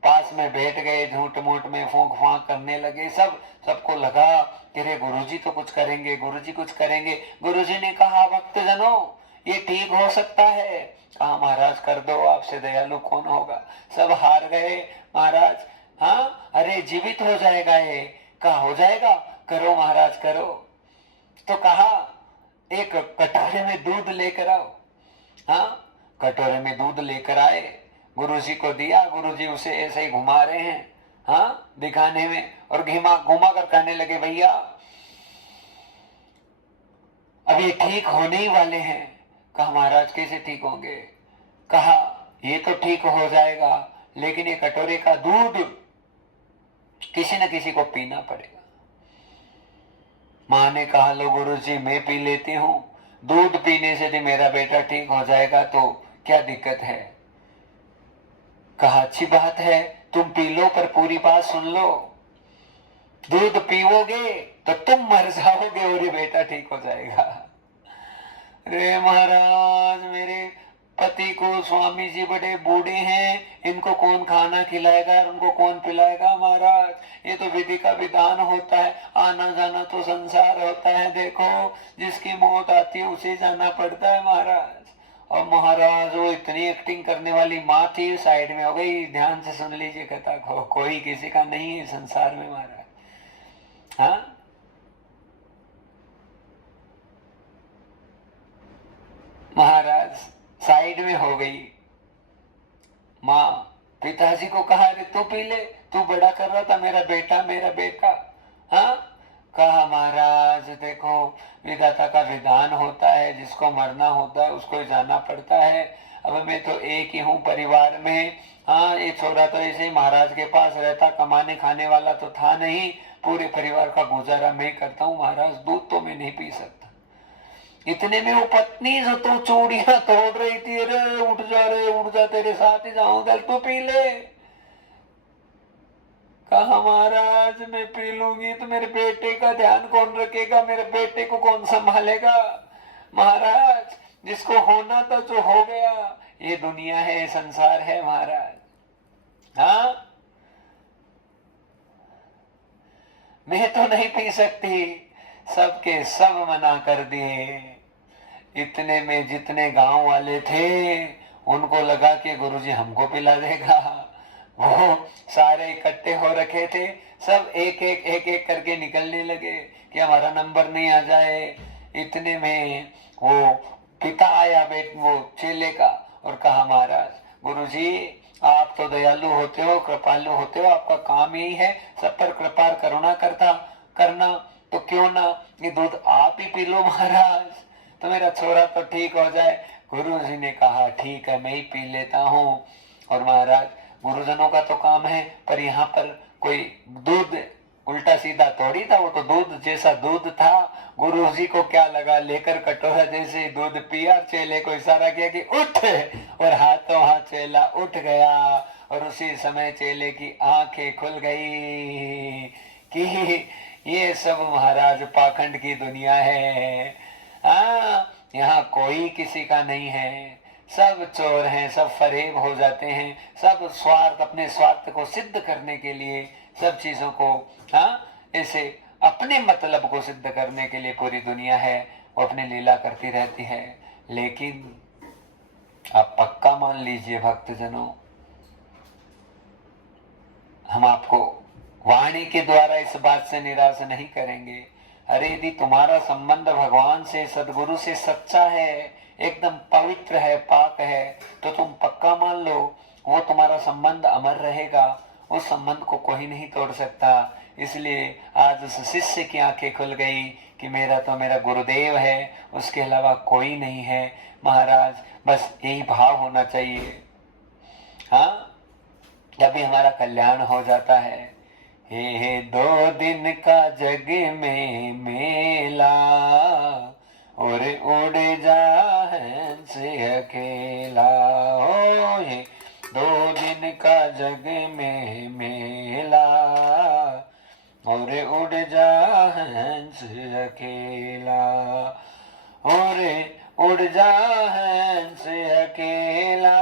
पास में बैठ गए, झूठ मूठ में फूंक फांक करने लगे। सबको लगा कि रे गुरुजी तो कुछ करेंगे, गुरुजी कुछ करेंगे। गुरुजी ने कहा भक्तजनों ये ठीक हो सकता है। कहा महाराज कर दो, आपसे दयालु कौन होगा। सब हार गए महाराज। हाँ, अरे जीवित हो जाएगा ये। कहा हो जाएगा, करो महाराज करो। तो कहा एक कटोरे में दूध लेकर आओ। हाँ, कटोरे में दूध लेकर आए, गुरुजी को दिया। गुरुजी उसे ऐसे ही घुमा रहे हैं, हाँ दिखाने में, और घुमा कर कहने लगे भैया अब ये ठीक होने ही वाले हैं। कहा महाराज कैसे ठीक होंगे? कहा ये तो ठीक हो जाएगा, लेकिन ये कटोरे का दूध किसी न किसी को पीना पड़ेगा। मां ने कहा लो गुरुजी मैं पी लेती हूं, दूध पीने से भी मेरा बेटा ठीक हो जाएगा तो क्या दिक्कत है? कहा अच्छी बात है, तुम पी लो, पर पूरी बात सुन लो। दूध पीओगे तो तुम मर जाओगे और ये बेटा ठीक हो जाएगा। रे महाराज, मेरे पति को स्वामी जी बड़े बूढ़े हैं, इनको कौन खाना खिलाएगा और उनको कौन पिलाएगा? महाराज ये तो विधि का विधान होता है, आना जाना तो संसार होता है। देखो जिसकी मौत आती है उसे जाना पड़ता है महाराज। और महाराज वो इतनी एक्टिंग करने वाली माँ थी, साइड में हो गई। ध्यान से सुन लीजिए कथा को, कोई किसी का नहीं है संसार में महाराज। हाँ महाराज साइड में हो गई माँ। पिताजी को कहा अरे तू पी ले, तू बड़ा कर रहा था मेरा बेटा मेरा बेटा। हाँ कहा महाराज देखो विधाता का विधान होता है, जिसको मरना होता है उसको जाना पड़ता है। अब मैं तो एक ही हूँ परिवार में। हाँ ये छोरा तो ऐसे ही महाराज के पास रहता, कमाने खाने वाला तो था नहीं, पूरे परिवार का गुजारा मैं करता हूँ महाराज, दूध तो मैं नहीं पी सकता। इतने में वो पत्नी जो तो चूड़ियां तोड़ रही थी, अरे उठ जा रे उठ जा, तेरे साथ ही जाऊंगा, तू पी ले। कहा महाराज मैं पी लूंगी तो मेरे बेटे का ध्यान कौन रखेगा, मेरे बेटे को कौन संभालेगा? महाराज जिसको होना था जो हो गया, ये दुनिया है संसार है महाराज। हाँ मैं तो नहीं पी सकती, सबके सब मना कर दिए। इतने में जितने गांव वाले थे उनको लगा कि गुरुजी हमको पिला देगा। वो सारे इकट्ठे हो रखे थे, सब एक एक करके निकलने लगे कि हमारा नंबर नहीं आ जाए। इतने में वो पिता आया वो चेले का और कहा महाराज गुरुजी आप तो दयालु होते हो, कृपालु होते हो, आपका काम यही है सब पर कृपा करुणा करना, तो क्यों ना ये दूध आप ही पी लो महाराज, तो मेरा छोरा तो ठीक हो जाए। गुरुजी ने कहा ठीक है मैं ही पी लेता हूँ। और महाराज गुरुजनों का तो काम है, पर यहाँ पर कोई दूध उल्टा सीधा थोड़ी था, वो तो दूध जैसा दूध था। गुरुजी को क्या लगा, लेकर कटोरा जैसे ही दूध पिया, चेले को इशारा किया कि उठ, और हाथों हाथ चेला उठ गया। और उसी समय चेले की आंखें खुल गई कि ये सब महाराज पाखंड की दुनिया है। हाँ यहाँ कोई किसी का नहीं है, सब चोर हैं, सब फरेब हो जाते हैं, सब स्वार्थ अपने स्वार्थ को सिद्ध करने के लिए सब चीजों को ऐसे अपने मतलब को सिद्ध करने के लिए पूरी दुनिया है वो अपनी लीला करती रहती है। लेकिन आप पक्का मान लीजिए भक्तजनों, हम आपको वाणी के द्वारा इस बात से निराश नहीं करेंगे। अरे यदि तुम्हारा संबंध भगवान से सदगुरु से सच्चा है, एकदम पवित्र है, पाक है, तो तुम पक्का मान लो वो तुम्हारा संबंध अमर रहेगा, उस संबंध को कोई नहीं तोड़ सकता। इसलिए आज उस शिष्य की आंखें खुल गई कि मेरा तो मेरा गुरुदेव है, उसके अलावा कोई नहीं है। महाराज बस यही भाव होना चाहिए। हाँ जब भी हमारा कल्याण हो जाता है। हे 2 दिन का जग में मेला और उड़ जा हंस अकेला। ओ ये 2 दिन का जग में मेला और उड़ जा हंस अकेला, और उड़ जा हंस अकेला,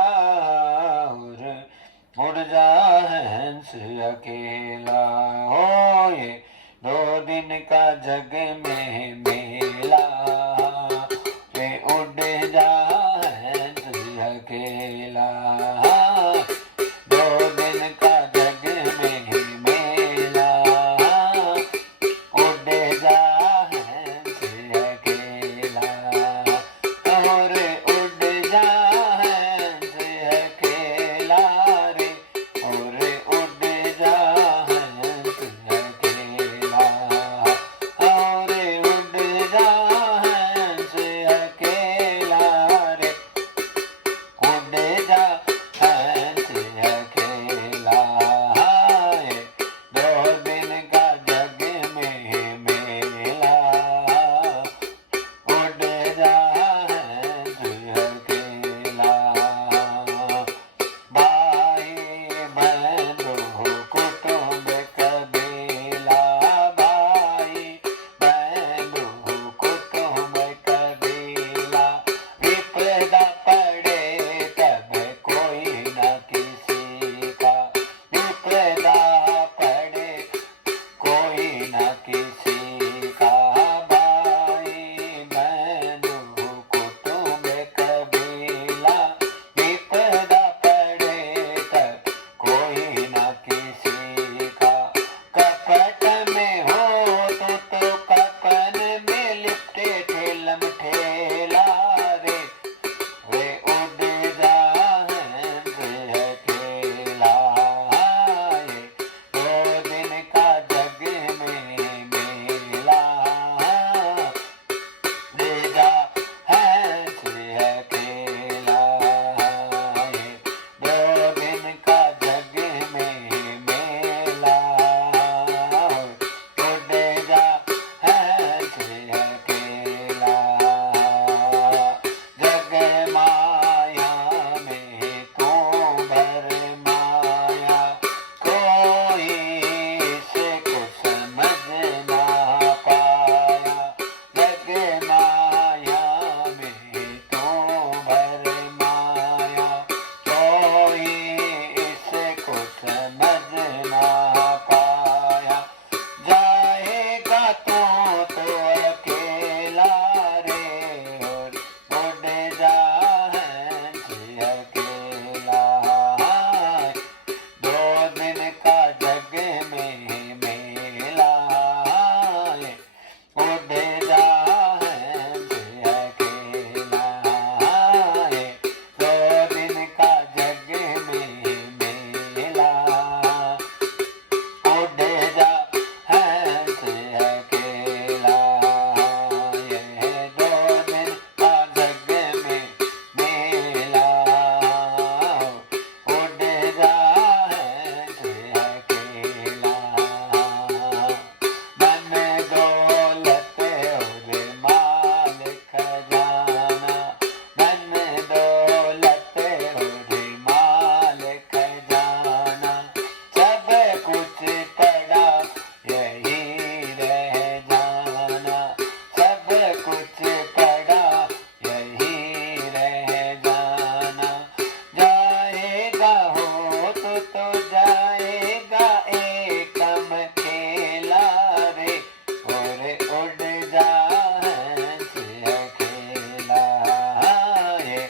और उड़ जा हंस अकेला। हो ये 2 दिन का जग में मेला, रे उड़ जा हंस अकेला। 2 दिन का जग में मेला, उड़ जा हंस अकेला, और उड़ जा हंस अकेला, और उड़ जा हंस अकेला, और उड़ जा हंस अकेला, भाई बंधु कुटुंब कबीला, भाई बंधु कुटुंब कबीला, विपदा पड़े तब कोई न किसी का, विपदा पड़े कोई न किसी का, भाई बंधु कुटुंब कबीला, विपदा पड़े तब कोई न किसी का, कपट में हो तो कपन में लिपटे ठेलम ठेला रे, वे उड़ जा हंस अकेला, ये 2 दिन का जग में मेला, दे जा हंस अकेला, ये 2 दिन का जग में मेला, उड़ जा हंस अकेला, जग माया में तू भर माया, कोई से कुछ समझ ना पाया, जग माया में तू भर माया, कोई से कुछ समझ ना पाया, जाएगा तो अकेला रे, और उड़ जा हंस अकेला, 2 दिन का जग में मेला, उड़ जा हंस अकेला, 2 दिन का जग में मेला, उड़ जा हंस अकेला, ये 2 दिन का जग में मेला, उड़ जा हंस अकेला, धन दौलत और माल खजाना, धन दौलत और माल खजाना, सब कुछ पड़ा यही रह जाना, सब कुछ पड़ा यही रह जाना, जाएगा हो तो जाएगा एकम खेला रे, और उड़ जा हंस अकेला, ये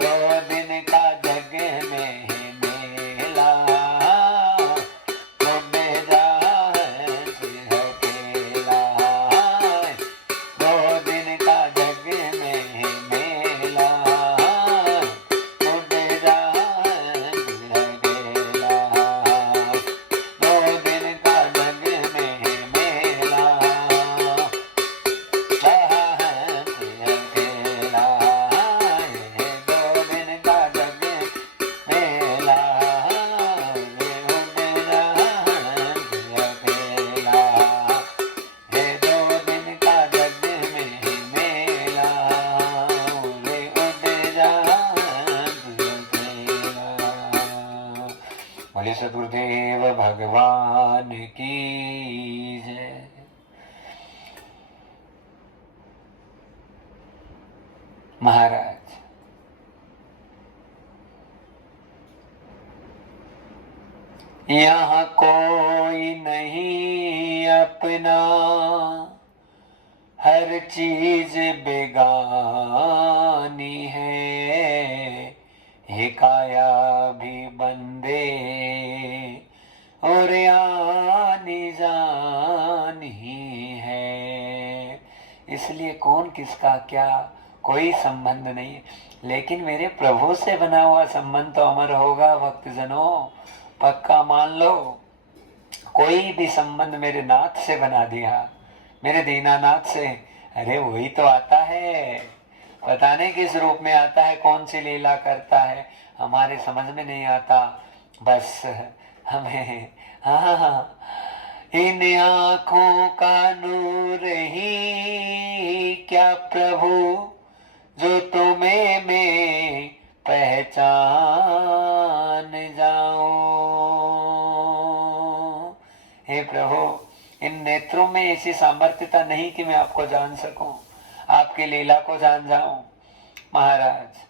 2 दिन का जग में मेला, उड़ जा हंस अकेला, 2 दिन का जग में मेला, उड़ जा हंस अकेला, 2 दिन का जग में मेला, हंस अकेला, ये 2 दिन का जग मेला, उड़ जा हंस अकेला, ये 2 दिन का जग में मेला, उड़ जा हंस अकेला। बोले सद्गुरुदेव भगवान की जय। महाराज यहाँ कोई नहीं अपना, हर चीज बेगानी है, ये काया भी बंदे और आनी जानी है, इसलिए कौन किसका क्या कोई संबंध नहीं है, लेकिन मेरे प्रभु से बना हुआ संबंध तो अमर होगा भक्तजनों, पक्का मान लो। कोई भी संबंध मेरे नाथ से बना दिया, मेरे दीनानाथ से, अरे वही तो आता है, पता नहीं किस रूप में आता है, कौन सी लीला करता है, हमारे समझ में नहीं आता। बस हमें हाँ, इन आँखों का नूर ही क्या प्रभु जो तुम्हें मैं पहचान जाऊं। हे प्रभु, इन नेत्रों में ऐसी सामर्थ्यता नहीं कि मैं आपको जान सकूं, आपकी लीला को जान जाऊं। महाराज,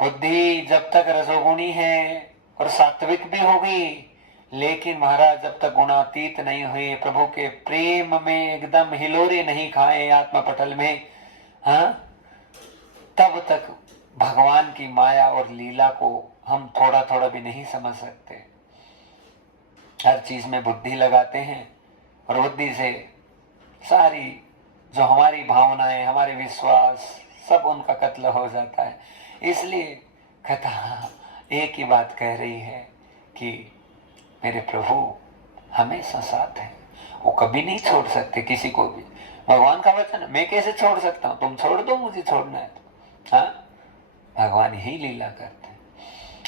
बुद्धि जब तक रजोगुणी है और सात्विक भी होगी, लेकिन महाराज जब तक गुणातीत नहीं हुए, प्रभु के प्रेम में एकदम हिलोरे नहीं खाए आत्मा पटल में, हाँ, तब तक भगवान की माया और लीला को हम थोड़ा थोड़ा भी नहीं समझ सकते। हर चीज में बुद्धि लगाते हैं और बुद्धि से सारी जो हमारी भावनाएं, हमारे विश्वास, सब उनका कत्ल हो जाता है। इसलिए कथा एक ही बात कह रही है कि मेरे प्रभु हमेशा साथ है, वो कभी नहीं छोड़ सकते किसी को भी। भगवान का वचन, मैं कैसे छोड़ सकता हूं, तुम छोड़ दो, मुझे छोड़ना है तो। हाँ, भगवान ही लीला करते हैं।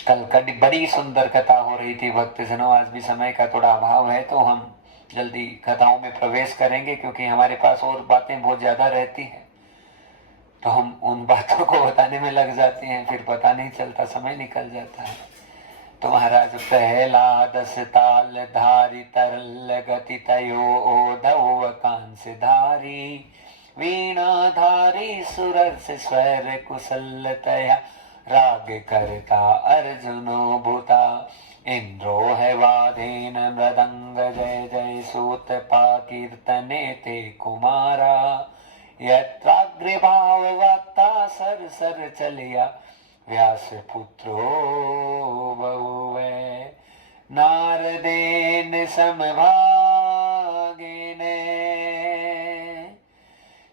कल कड़ी बड़ी सुंदर कथा हो रही थी भक्तजनों। आज भी समय का थोड़ा अभाव है तो हम जल्दी कथाओं में प्रवेश करेंगे, क्योंकि हमारे पास और बातें बहुत ज्यादा रहती हैं, तो हम उन बातों को बताने में लग जाते हैं, फिर पता नहीं चलता, समय निकल जाता है। तो महाराज, पहला 10 ताल धारी तरल गति तयो ओधव कांस धारी, वीणा धारी सुरस स्वर कुशल तया, राग करता अर्जुनो भूता, इंद्रो है वादेन मृदंग जय जय सूत पा कीर्तने ते कुमारा, यत्राग्रे भाव वक्ता सर सर चलिया, व्यास पुत्रो बहुवे, नारदेन समभागिने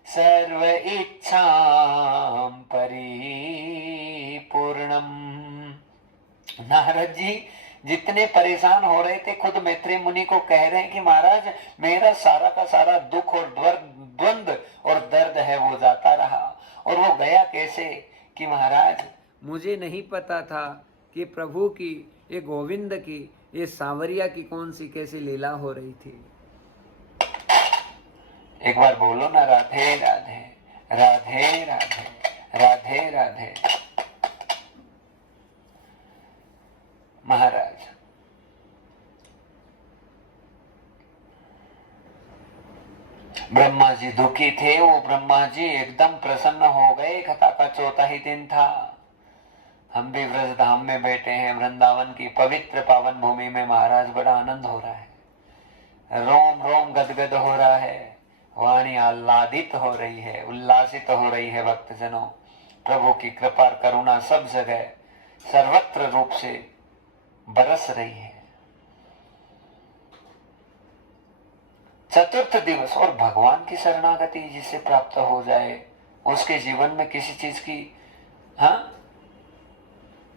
सर्व इच्छां परिपूर्णम। नारद जी जितने परेशान हो रहे थे, खुद मैत्रेय मुनि को कह रहे हैं कि महाराज, मेरा सारा का सारा दुख और द्वंद और दर्द है वो जाता रहा। और वो गया कैसे कि महाराज, मुझे नहीं पता था कि प्रभु की, ये गोविंद की, ये सांवरिया की कौन सी कैसी लीला हो रही थी। एक बार बोलो ना, राधे राधे राधे राधे राधे राधे। महाराज, ब्रह्मा जी दुखी थे, वो ब्रह्मा जी एकदम प्रसन्न हो गए। कथा का चौथा ही दिन था। हम भी व्रज धाम में बैठे हैं, वृंदावन की पवित्र पावन भूमि में। महाराज, बड़ा आनंद हो रहा है, रोम रोम गदगद हो रहा है, वाणी आह्लादित हो रही है, उल्लासित हो रही है। भक्तजनों, प्रभु की कृपा करुणा सब जगह सर्वत्र रूप से बरस रही है। चतुर्थ दिवस, और भगवान की शरणागति जिसे प्राप्त हो जाए, उसके जीवन में किसी चीज की, हाँ,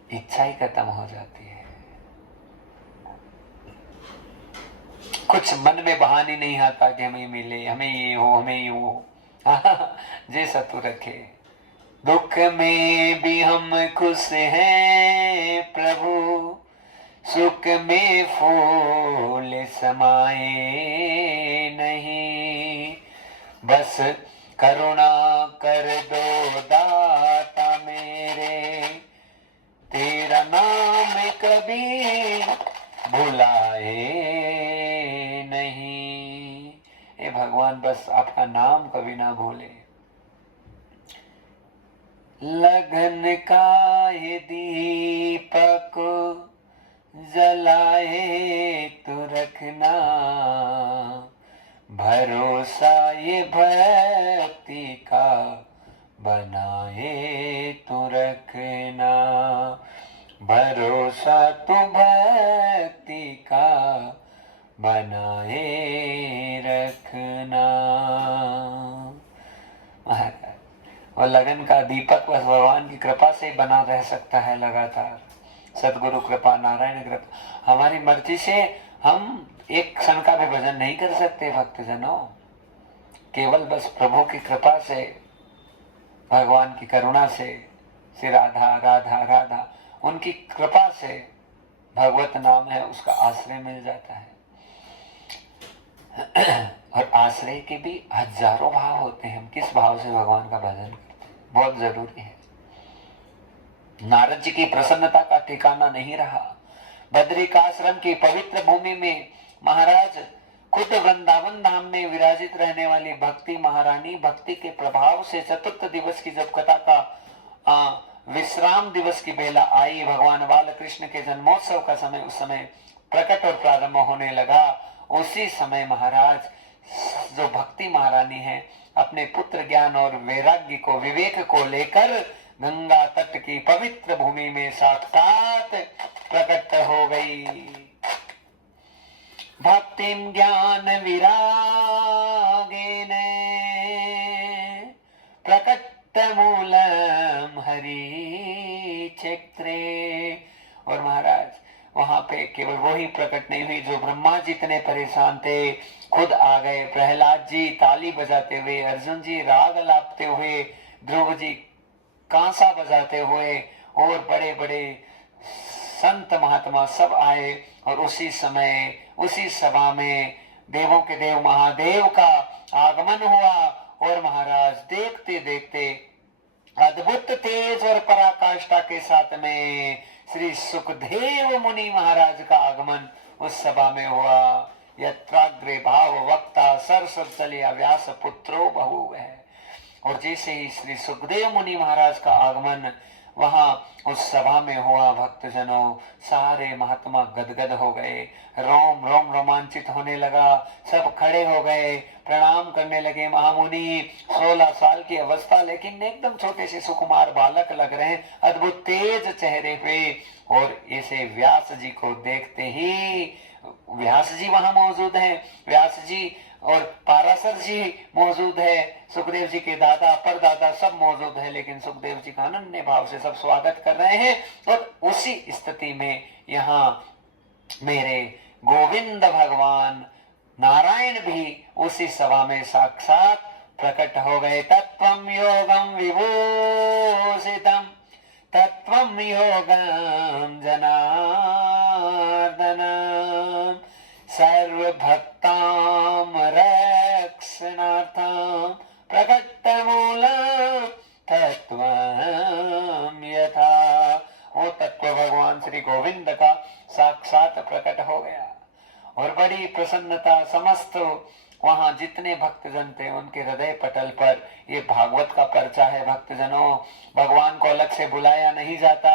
इच्छा ही खत्म हो जाती है। कुछ मन में बहाने नहीं आता कि हमें मिले, हमें ये हो, हमें ये हो। जैसा तू रखे। दुख में भी हम खुश हैं प्रभु, सुख में फूल समाए नहीं, बस करुणा कर दो दाता मेरे, तेरा नाम कभी भुलाए नहीं। हे भगवान, बस आपका नाम कभी ना भूले। लगन का ये दीपक जलाए तो रखना, भरोसा ये भक्ति का बनाए तो रखना, भरोसा तो भक्ति का बनाए रखना। और लगन का दीपक बस भगवान की कृपा से बना रह सकता है लगातार। सदगुरु कृपा, नारायण कृपा। हमारी मर्जी से हम एक क्षण का भी भजन नहीं कर सकते भक्तजनों। केवल बस प्रभु की कृपा से, भगवान की करुणा से, श्री राधा राधा राधा, उनकी कृपा से भगवत नाम है, उसका आश्रय मिल जाता है। और आश्रय के भी हजारों भाव होते हैं। हम किस भाव से भगवान का भजन करते हैं। बहुत जरूरी है। नारद जी की प्रसन्नता का ठिकाना नहीं रहा। बद्रिकाश्रम की पवित्र भूमि में महाराज खुद वृंदावन धाम में विराजित रहने वाली भक्ति महारानी भक्ति के प्रभाव से चतुर्थ दिवस की जब कथा का विश्राम दिवस की बेला आई, भगवान बाल कृष्ण के जन्मोत्सव का समय उस समय प्रकट और प्रारंभ होने लगा। उसी समय महाराज जो भक्ति महारानी है अपने पुत्र ज्ञान और वैराग्य को विवेक को लेकर गंगा तट की पवित्र भूमि में साक्षात प्रकट हो गई। भक्तिम ज्ञान विरागेन प्रकट मूलम हरि क्षेत्रे। और महाराज वहां पे केवल वही प्रकट नहीं हुई जो ब्रह्मा जी इतने परेशान थे, खुद आ गए। प्रहलाद जी ताली बजाते हुए, अर्जुन जी राग लापते हुए, ध्रुव जी कांसा बजाते हुए और बड़े बड़े संत महात्मा सब आए। और उसी समय उसी सभा में देवों के देव महादेव का आगमन हुआ। और महाराज देखते देखते अद्भुत तेज और पराकाष्ठा के साथ में श्री सुखदेव मुनि महाराज का आगमन उस सभा में हुआ। यत्राग्रे भाव वक्ता सरस्वत चलिया व्यास पुत्रो बहु है। और जैसे ही श्री सुखदेव मुनि महाराज का आगमन वहां उस सभा में हुआ, भक्तजनों सारे महात्मा गदगद हो गए, रोम रोम रोमांचित होने लगा, सब खड़े हो गए, प्रणाम करने लगे। महामुनि 16 साल की अवस्था लेकिन एकदम छोटे से सुकुमार बालक लग रहे हैं, अद्भुत तेज चेहरे पे। और ऐसे व्यास जी को देखते ही, व्यास जी वहां मौजूद हैं, व्यास जी और पाराशर जी मौजूद है, सुखदेव जी के दादा परदादा सब मौजूद है, लेकिन सुखदेव जी का अनन्य भाव से सब स्वागत कर रहे हैं। और उसी स्थिति में यहाँ मेरे गोविंद भगवान नारायण भी उसी सभा में साक्षात प्रकट हो गए। तत्वम योगम विभूषितम तत्वम योगम जनार्दनम सर्वभक्ताम रक्षणार्थम प्रकटमूलम तत्वम यथा। वो तत्व भगवान श्री गोविंद का साक्षात प्रकट हो गया। और बड़ी प्रसन्नता समस्त वहां जितने भक्तजन थे उनके हृदय पटल पर ये भागवत का पर्चा है। भक्तजनों भगवान को अलग से बुलाया नहीं जाता।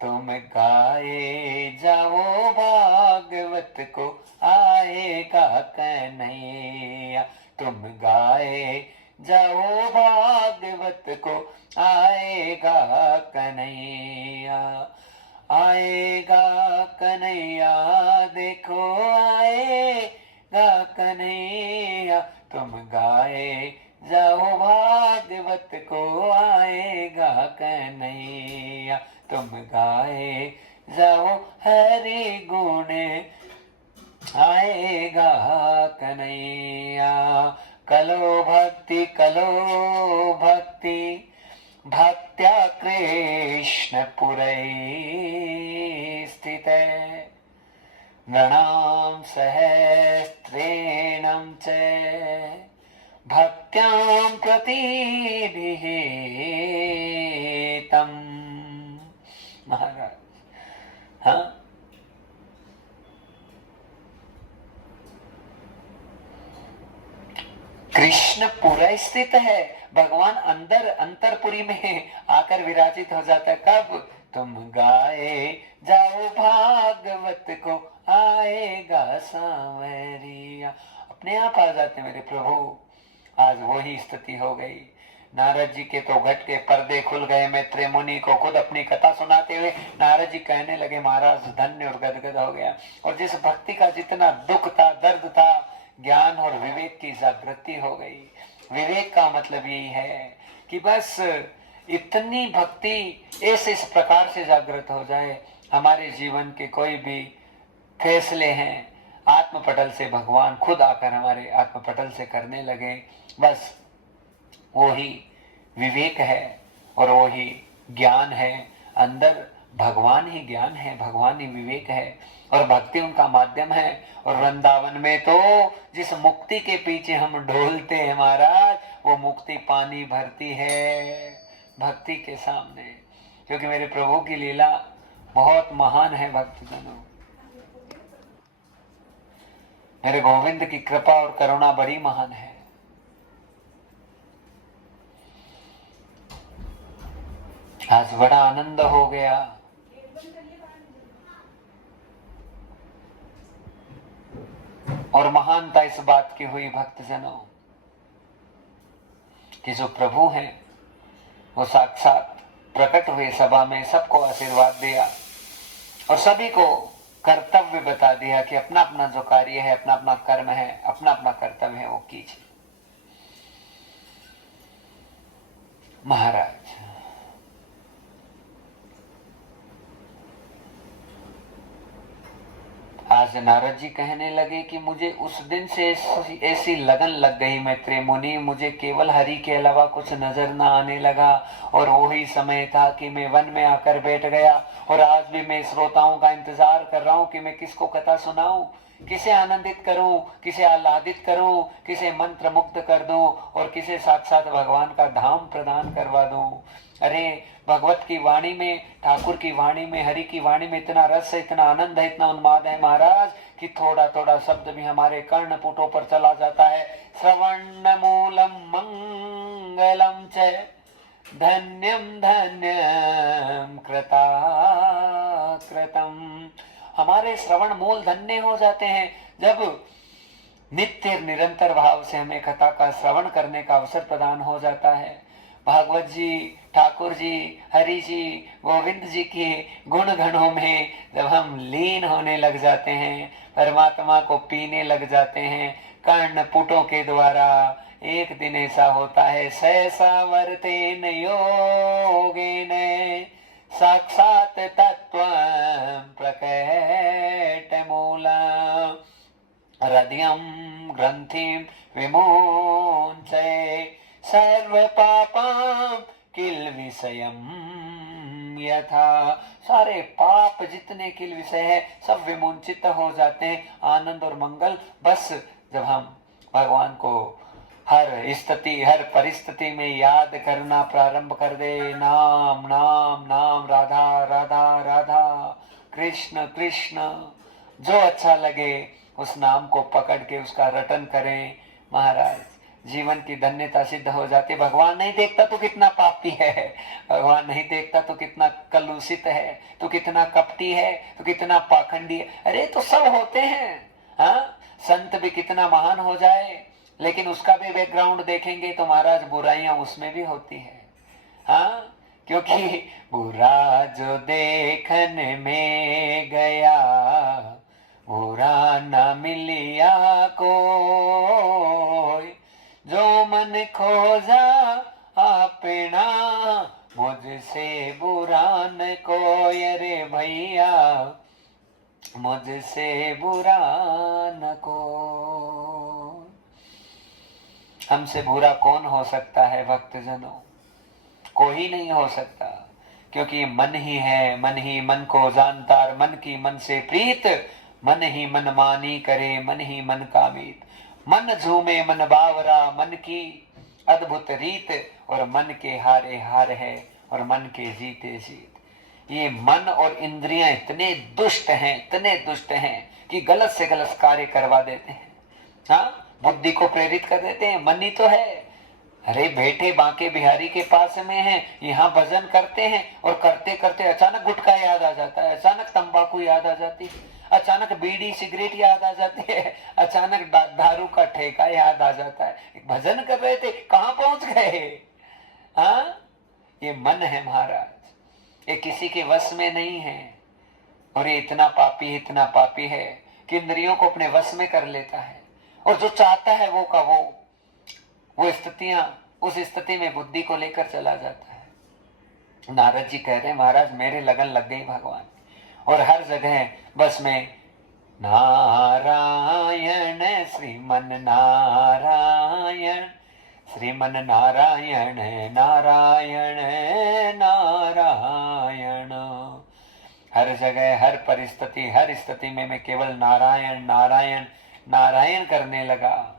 तुम गाए जाओ भागवत को आएगा कन्हैया, तुम गाए जाओ भागवत को आएगा कन्हैया, आएगा कन्हैया देखो आएगा कन्हैया, तुम गाए जाओ भागवत को आएगा कन्हैया, तुम गाए जाओ हरि गुण आएगा कन्हैया। कलो भक्ति भक्त्या कृष्ण पुरै स्थित नृणां सहस्रेणं च भक्त्यां प्रतिभिहितं। महाराज हाँ कृष्ण पूरा स्थित है, भगवान अंदर अंतरपुरी में आकर विराजित हो जाता है। कब? तुम गाए जाओ भागवत को आएगा सांवरिया, अपने आप आ जाते मेरे प्रभु। आज वही स्थिति हो गई। नारद जी के तो घट के पर्दे खुल गए। मैत्रेय मुनि को खुद अपनी कथा सुनाते हुए नारद जी कहने लगे महाराज धन्य और गदगद हो गया। और जिस भक्ति का जितना दुख था दर्द था, ज्ञान और विवेक की जागृति हो गई। विवेक का मतलब यही है कि बस इतनी भक्ति इस प्रकार से जागृत हो जाए, हमारे जीवन के कोई भी फैसले हैं आत्मपटल से भगवान खुद आकर हमारे आत्मपटल से करने लगे। बस वही विवेक है और वही ज्ञान है। अंदर भगवान ही ज्ञान है, भगवान ही विवेक है और भक्ति उनका माध्यम है। और वृंदावन में तो जिस मुक्ति के पीछे हम ढोलते हैं महाराज, वो मुक्ति पानी भरती है भक्ति के सामने। क्योंकि मेरे प्रभु की लीला बहुत महान है भक्तजनों। मेरे गोविंद की कृपा और करुणा बड़ी महान है। आज बड़ा आनंद हो गया। और महानता इस बात की हुई भक्तजनों कि जो प्रभु हैं वो साक्षात प्रकट हुए सभा में, सबको आशीर्वाद दिया और सभी को कर्तव्य बता दिया कि अपना अपना जो कार्य है, अपना अपना कर्म है, अपना अपना कर्तव्य है वो कीजिए। महाराज आज नारद जी कहने लगे कि मुझे उस दिन से ऐसी लगन लग गई मैत्रेय मुनि, मुझे केवल हरि के अलावा कुछ नजर न आने लगा। और वही समय था कि मैं वन में आकर बैठ गया और आज भी मैं श्रोताओं का इंतजार कर रहा हूं कि मैं किसको कथा सुनाऊं, किसे आनंदित करूं, किसे आह्लादित करूं, किसे मंत्र मुक्त कर दूं और किसे साक्षात भगवान का धाम प्रदान करवा दूं। अरे भगवत की वाणी में, ठाकुर की वाणी में, हरि की वाणी में इतना रस है, इतना आनंद है, इतना उन्माद है महाराज कि थोड़ा थोड़ा शब्द भी हमारे कर्णपुटों पर चला जाता है। श्रवण मूलम मंगलम च धन्यम धन्यम कृता कृतम। हमारे श्रवण मूल धन्य हो जाते हैं जब नित्य निरंतर भाव से हमें कथा का श्रवण करने का अवसर प्रदान हो जाता है। भागवत जी, ठाकुर जी, हरि जी, गोविंद जी के गुण गणों में जब हम लीन होने लग जाते हैं, परमात्मा को पीने लग जाते हैं कर्ण पुटों के द्वारा, एक दिन ऐसा होता है सहसा वर्तेन योगेन साक्षात तत्व प्रकट मूलम हृदयं ग्रंथिं विमोचय सर्व पापां किल विषयम यथा। सारे पाप जितने किल विषय है सब विमोचित हो जाते हैं। आनंद और मंगल बस जब हम भगवान को हर स्थिति हर परिस्थिति में याद करना प्रारंभ कर दे। नाम नाम नाम, राधा राधा राधा, कृष्ण कृष्ण, जो अच्छा लगे उस नाम को पकड़ के उसका रटन करें महाराज, जीवन की धन्यता सिद्ध हो जाती। भगवान नहीं देखता तो कितना पापी है, भगवान नहीं देखता तो कितना कलुषित है, तो कितना कपटी है, तो कितना पाखंडी है। अरे तो सब होते हैं। हाँ, संत भी कितना महान हो जाए लेकिन उसका भी बैकग्राउंड देखेंगे तो महाराज बुराइयां उसमें भी होती है। हाँ, क्योंकि बुरा जो देखने में गया बुरा न मिलिया कोई, जो मन खोजा अपना मुझसे बुरा न कोई। अरे भैया मुझसे बुरा न कोई। हमसे बुरा कौन हो सकता है भक्तजनों? कोई नहीं हो सकता, क्योंकि मन ही है, मन ही मन को जानता, मन की मन से प्रीत, मन ही मन मानी करे, मन ही मन का मीत। मन झूमे मन बावरा, मन की अद्भुत रीत, और मन के हारे हार है और मन के जीते जीत। ये मन और इंद्रियां इतने दुष्ट हैं, इतने दुष्ट हैं कि गलत से गलत कार्य करवा देते हैं। हाँ, बुद्धि को प्रेरित कर देते हैं। मन ही तो है। अरे बैठे बांके बिहारी के पास में है, यहाँ भजन करते हैं और करते करते अचानक गुटखा याद आ जाता है, अचानक तंबाकू याद आ जाती है, अचानक बीड़ी सिगरेट याद आ जाती है, अचानक दारू का ठेका याद आ जाता है। भजन कर रहे थे, कहाँ पहुंच गए? हाँ, ये मन है महाराज, ये किसी के वश में नहीं है। और ये इतना पापी है कि इंद्रियों को अपने वश में कर लेता है और जो चाहता है वो का वो स्थितियां, उस स्थिति में बुद्धि को लेकर चला जाता है। नारद जी कह रहे हैं महाराज मेरे लगन लग गई भगवान, और हर जगह बस में नारायण श्रीमन नारायण, श्रीमन नारायण नारायण नारायण, हर जगह, हर परिस्थिति, हर स्थिति में मैं केवल नारायण नारायण नारायण करने लगा।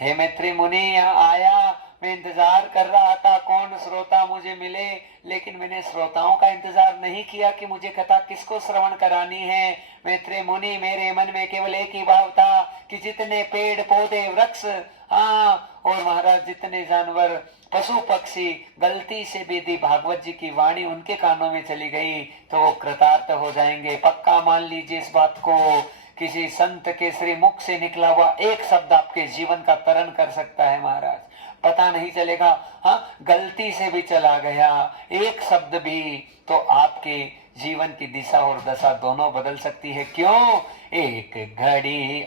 हे मैत्री मुनि, यहाँ आया, मैं इंतजार कर रहा था कौन श्रोता मुझे मिले, लेकिन मैंने श्रोताओं का इंतजार नहीं किया कि मुझे कथा किसको श्रवण करानी है। मैत्री मुनि, मेरे मन में केवल एक ही भाव था कि जितने पेड़ पौधे वृक्ष, हाँ, और महाराज जितने जानवर पशु पक्षी गलती से भी यदि भागवत जी की वाणी उनके कानों में चली गई तो वो कृतार्थ हो जाएंगे। पक्का मान लीजिए इस बात को, किसी संत के श्री मुख से निकला हुआ एक शब्द आपके जीवन का तरण कर सकता है महाराज, पता नहीं चलेगा। हाँ, गलती से भी चला गया एक शब्द भी तो आपके जीवन की दिशा और दशा दोनों बदल सकती है। क्यों? एक घड़ी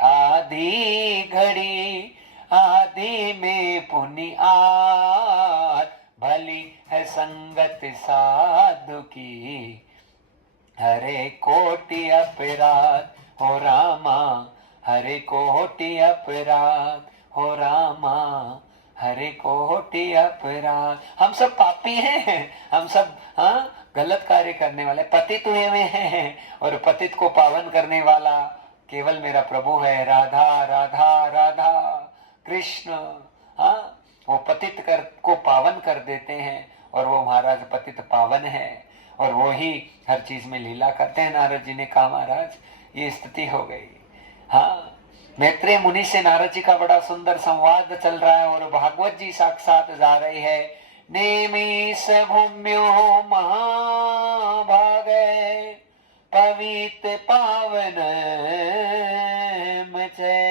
आधी में पुनियाद, भली है संगत साधु की, हरे कोटि अपराध हो रामा, हरे कोटि अपराध हो रामा, हरे कोटि अपराध। हम सब पापी हैं, हम सब गलत कार्य करने वाले पतित हुए हैं, और पतित को पावन करने वाला केवल मेरा प्रभु है। राधा राधा राधा कृष्ण, वो पतित को पावन कर देते हैं, और वो महाराज पतित पावन है, और वो ही हर चीज में लीला करते हैं। नारद जी ने कहा महाराज ये स्थिति हो गई। हाँ, मैत्रेय मुनि से नारद जी का बड़ा सुंदर संवाद चल रहा है, और भागवत जी साक्षात जा रही है। नेमिष भूम्यो महाभागे, पवित पावन मचे।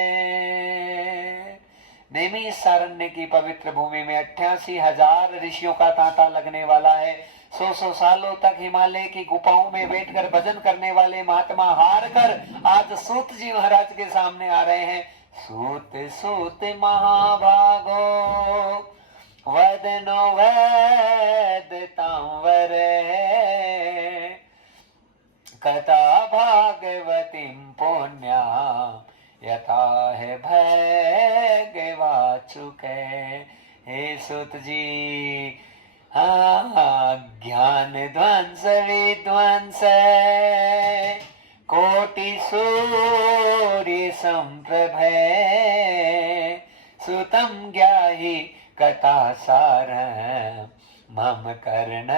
नेमिष सारण्य की पवित्र भूमि में 88,000 ऋषियों का तांता लगने वाला है। 100 सालों तक हिमालय की गुफाओं में बैठकर भजन करने वाले महात्मा हार कर आज सूत जी महाराज के सामने आ रहे हैं। सूत सूत महाभागो, वदनो वेदतांवर, कथा भागवतीं पुण्या, यथा है भगवाचुके। हे सूत जी, ज्ञान ध्वंस विध्वंस, कोटि सूर्य संप्रभे, सुतम ज्ञाहि कथा सार, मम कर्ण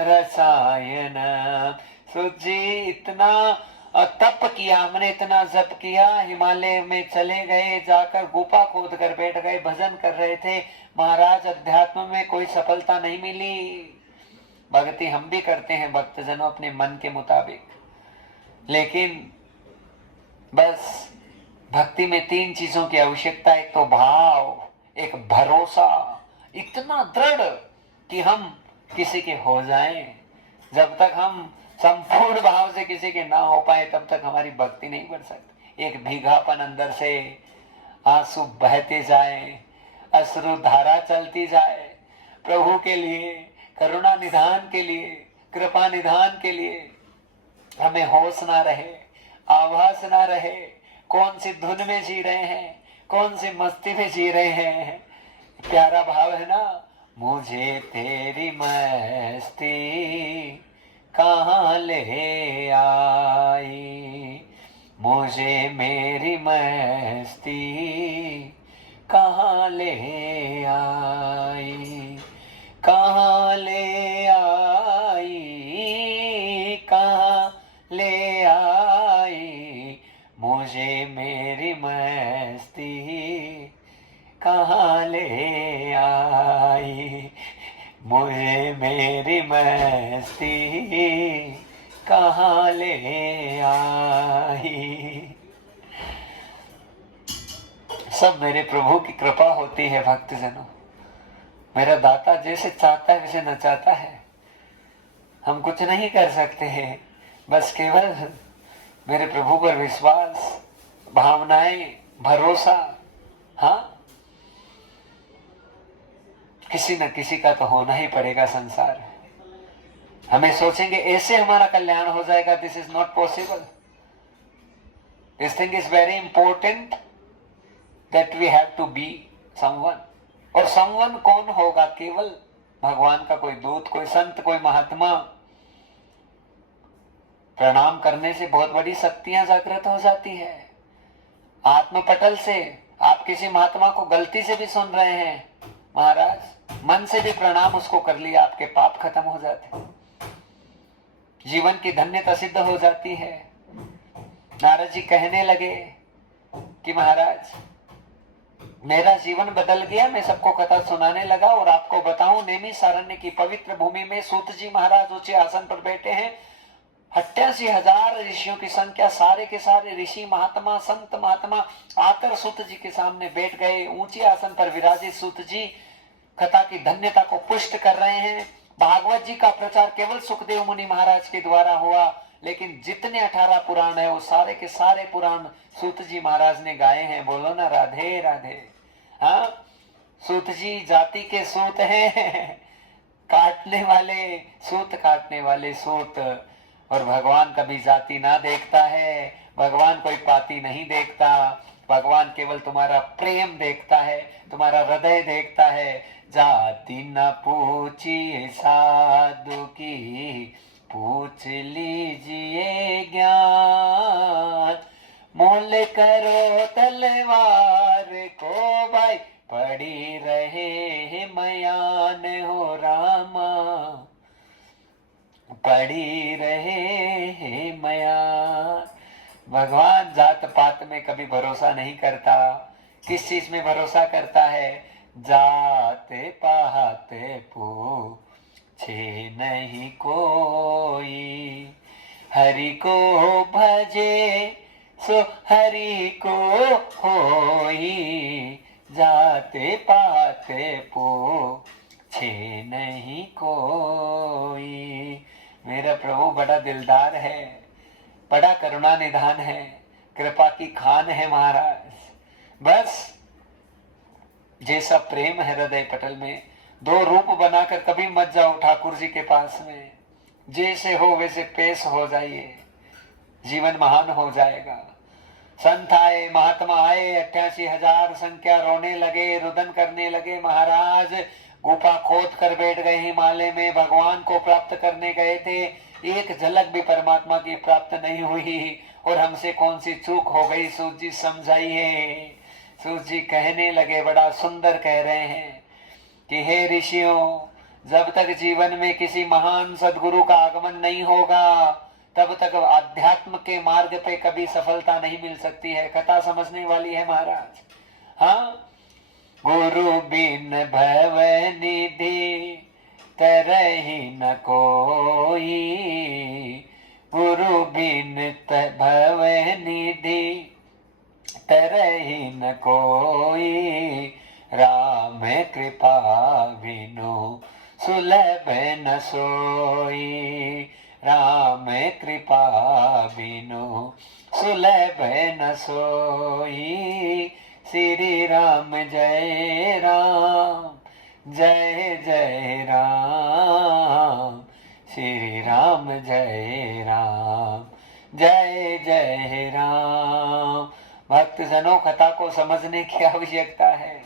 रसायन। सूत जी, इतना तप किया हमने, इतना जप किया, हिमालय में चले गए, जाकर गुफा खोद कर बैठ गए, भजन कर रहे थे महाराज, अध्यात्म में कोई सफलता नहीं मिली। भक्ति हम भी करते हैं भक्तजनों अपने मन के मुताबिक, लेकिन बस भक्ति में 3 चीजों की आवश्यकता है। एक तो भाव, एक भरोसा इतना दृढ़ कि हम किसी के हो जाएं। जब तक हम संपूर्ण भाव से किसी के ना हो पाए तब तक हमारी भक्ति नहीं बढ़ सकती। एक भीगापन अंदर से, आंसू बहते जाए, अश्रु धारा चलती जाए प्रभु के लिए, करुणा निधान के लिए, कृपा निधान के लिए। हमें होश ना रहे, आभास ना रहे, कौन सी धुन में जी रहे हैं, कौन सी मस्ती में जी रहे हैं। प्यारा भाव है ना, मुझे तेरी मस्ती कहाँ ले आई, मुझे मेरी मस्ती कहाँ ले आई, कहाँ ले आई, कहाँ ले आई, मुझे मेरी मस्ती कहाँ ले आई, मुझे मेरी मस्ती कहाँ ले आई। सब मेरे प्रभु की कृपा होती है भक्तजनों। मेरा दाता जैसे चाहता है वैसे नचाता है। हम कुछ नहीं कर सकते हैं, बस केवल मेरे प्रभु पर विश्वास, भावनाएं, भरोसा। हाँ, किसी न किसी का तो होना ही पड़ेगा संसार। हमें सोचेंगे ऐसे हमारा कल्याण हो जाएगा, this is not possible. This thing is very important that we have to be someone. और समवन कौन होगा? केवल भगवान का कोई दूत, कोई संत, कोई महात्मा। प्रणाम करने से बहुत बड़ी शक्तियां जागृत हो जाती है। आत्मपटल से आप किसी महात्मा को गलती से भी सुन रहे हैं महाराज, मन से भी प्रणाम उसको कर लिया, आपके पाप खत्म हो जाते, जीवन की धन्यता सिद्ध हो जाती है। नारद जी कहने लगे कि महाराज मेरा जीवन बदल गया, मैं सबको कथा सुनाने लगा। और आपको बताऊं, नैमिषारण्य की पवित्र भूमि में सूत जी महाराज ऊंचे आसन पर बैठे हैं। 88,000 ऋषियों की संख्या, सारे के सारे ऋषि महात्मा संत महात्मा आकर सूत जी के सामने बैठ गए। ऊंचे आसन पर विराजित सूत जी कथा की धन्यता को पुष्ट कर रहे हैं। भागवत जी का प्रचार केवल सुखदेव मुनि महाराज के द्वारा हुआ, लेकिन जितने 18 पुराण है वो सारे के सारे पुराण सूत जी महाराज ने गाए हैं। बोलो ना राधे राधे। हाँ, सूत जी जाति के सूत हैं, काटने वाले सूत, काटने वाले सूत। और भगवान कभी जाति ना देखता है, भगवान कोई पाती नहीं देखता, भगवान केवल तुम्हारा प्रेम देखता है, तुम्हारा हृदय देखता है। जाति न पूछिए साधु की, पूछ लीजिए ज्ञान। मोल करो तलवार को भाई, पड़ी रहे मयान हो रामा, पड़ी रहे मयान। भगवान जात पात में कभी भरोसा नहीं करता। किस चीज में भरोसा करता है? जात पात पूछे नहीं कोई, हरि को भजे सो हरि को होई। जाते पाते पूछे नहीं कोई। मेरा प्रभु बड़ा दिलदार है, बड़ा करुणा निधान है, कृपा की खान है महाराज। बस जैसा प्रेम है हृदय पटल में, दो रूप बनाकर कभी मत जाओ ठाकुर जी के पास में। जैसे हो वैसे पेश हो जाइए, जीवन महान हो जाएगा। संत आए, महात्मा आए, 88,000 संख्या, रोने लगे, रुदन करने लगे। महाराज गुफा खोद कर बैठ गए हिमालय में, भगवान को प्राप्त करने गए थे, एक झलक भी परमात्मा की प्राप्त नहीं हुई। और हमसे कौन सी चूक हो गई सूत जी, समझाइए। सूत जी कहने लगे, बड़ा सुंदर कह रहे हैं कि हे ऋषियों, जब तक जीवन में किसी महान सदगुरु का आगमन नहीं होगा, तब तक आध्यात्म के मार्ग पे कभी सफलता नहीं मिल सकती है। कथा समझने वाली है महाराज। हाँ, गुरु बिन भव निधि तरहि न कोई, गुरु बिन भव निधि तरहि न कोई। राम कृपा बिनु सुलभ न सोई, राम कृपा बिनु सुलभ न सोई। श्री राम जय राम, जय जय राम, श्री राम जय राम, जय जय राम। भक्तजनों, कथा को समझने की आवश्यकता है।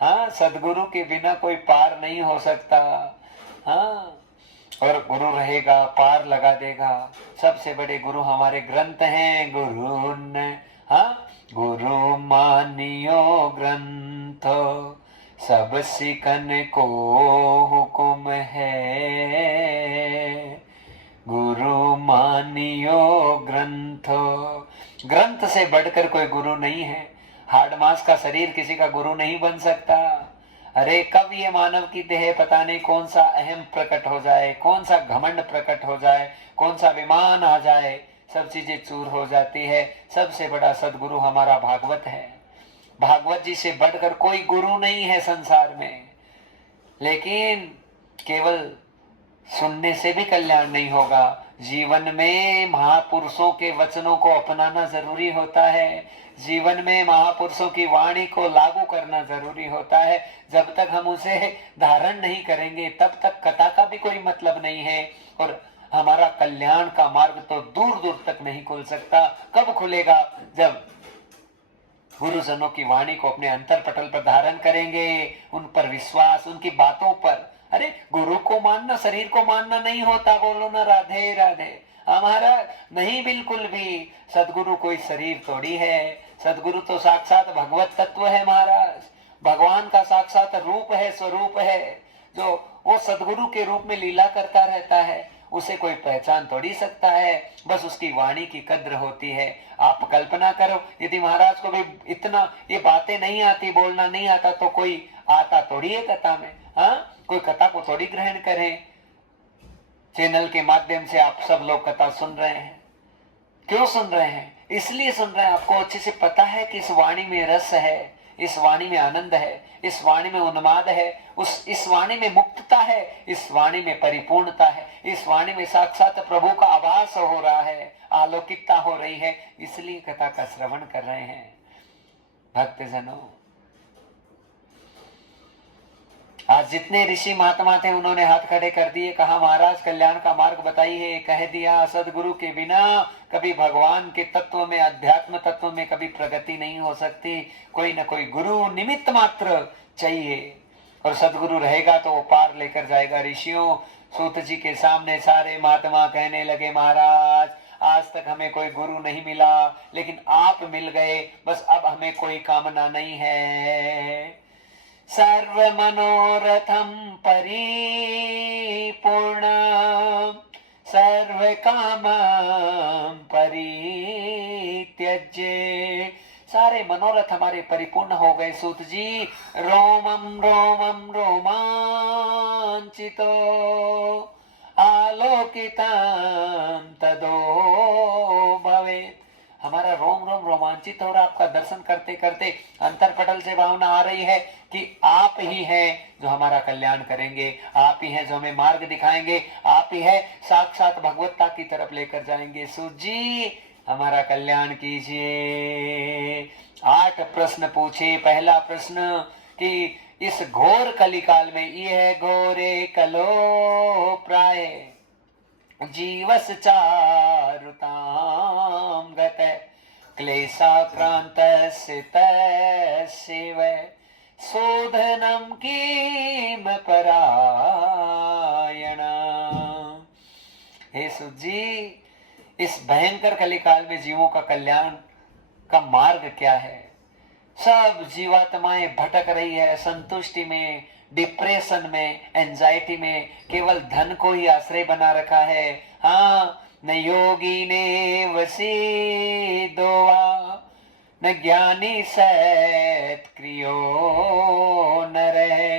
हाँ, सदगुरु के बिना कोई पार नहीं हो सकता। हाँ, और गुरु रहेगा पार लगा देगा। सबसे बड़े गुरु हमारे ग्रंथ हैं। गुरु ने, हाँ, गुरु मानियो ग्रंथ, सब सिकन को हुकुम है। गुरु मानियो ग्रंथ, ग्रंथ से बढ़कर कोई गुरु नहीं है। हाड़ मांस का शरीर किसी का गुरु नहीं बन सकता। अरे कब ये मानव की देह, पता नहीं कौन सा अहम प्रकट हो जाए, कौन सा घमंड प्रकट हो जाए, कौन सा विमान आ जाए, सब चीजें चूर हो जाती है। सबसे बड़ा सदगुरु हमारा भागवत है। भागवत जी से बढ़कर कोई गुरु नहीं है संसार में। लेकिन केवल सुनने से भी कल्याण नहीं होगा। जीवन में महापुरुषों के वचनों को अपनाना जरूरी होता है। जीवन में महापुरुषों की वाणी को लागू करना जरूरी होता है। जब तक हम उसे धारण नहीं करेंगे, तब तक कथा का भी कोई मतलब नहीं है। और हमारा कल्याण का मार्ग तो दूर दूर तक नहीं खुल सकता। कब खुलेगा? जब गुरुजनों की वाणी को अपने अंतर पटल पर धारण करेंगे, उन पर विश्वास, उनकी बातों पर। अरे गुरु को मानना शरीर को मानना नहीं होता। बोलो ना राधे राधे। हमारा नहीं, बिल्कुल भी। सदगुरु कोई शरीर थोड़ी है, सदगुरु तो साक्षात भगवत तत्व है महाराज, भगवान का साक्षात रूप है, स्वरूप है, जो वो सदगुरु के रूप में लीला करता रहता है। उसे कोई पहचान थोड़ी सकता है, बस उसकी वाणी की कद्र होती है। आप कल्पना करो, यदि महाराज को भी इतना ये बातें नहीं आती, बोलना नहीं आता, तो कोई आता थोड़ी है कथा में। हाँ, कोई कथा को थोड़ी ग्रहण करें। चैनल के माध्यम से आप सब लोग कथा सुन रहे हैं, क्यों सुन रहे हैं? इसलिए सुन रहे हैं, आपको अच्छे से पता है कि इस वाणी में रस है, इस वाणी में आनंद है, इस वाणी में उन्माद है, इस वाणी में मुक्तता है, इस वाणी में परिपूर्णता है, इस वाणी में साक्षात प्रभु का आभास हो रहा है, आलोकिकता हो रही है, इसलिए कथा का श्रवण कर रहे हैं। भक्तजनों, आज जितने ऋषि महात्मा थे उन्होंने हाथ खड़े कर दिए, कहा महाराज कल्याण का मार्ग बताइए। कह दिया, सदगुरु के बिना कभी भगवान के तत्व में, अध्यात्म तत्व में कभी प्रगति नहीं हो सकती। कोई ना कोई गुरु निमित्त मात्र चाहिए, और सदगुरु रहेगा तो वो पार लेकर जाएगा। ऋषियों, सूत जी के सामने सारे महात्मा कहने लगे, महाराज आज तक हमें कोई गुरु नहीं मिला, लेकिन आप मिल गए, बस अब हमें कोई कामना नहीं है। सर्व मनोरथम परिपूर्ण, सर्व कामं परित्यज्य। सारे मनोरथ हमारे परिपूर्ण हो गए सूत जी। रोमम रोमम रोमांचितो आलोकितम तदो भवेत्। हमारा रोम रोम रोमांचित हो रहा, आपका दर्शन करते करते अंतरपटल से भावना आ रही है कि आप ही हैं जो हमारा कल्याण करेंगे, आप ही हैं जो हमें मार्ग दिखाएंगे, आप ही है साक्षात भगवत्ता की तरफ लेकर जाएंगे। सूत जी, हमारा कल्याण कीजिए। 8 प्रश्न पूछे। पहला प्रश्न कि इस घोर कलिकाल में, यह घोरे कलो प्राय जीवस चारुताम गत क्लेशाक्रांतस्य तस्यैव शोधनम किम परायण। हे सुत जी, इस भयंकर कलिकाल में जीवों का कल्याण का मार्ग क्या है? सब जीवात्माएं भटक रही है, संतुष्टि में, डिप्रेशन में, एंजाइटी में, केवल धन को ही आश्रय बना रखा है। हाँ, न योगी ने वसी दोवा, न ज्ञानी सत्क्रियो न रहे,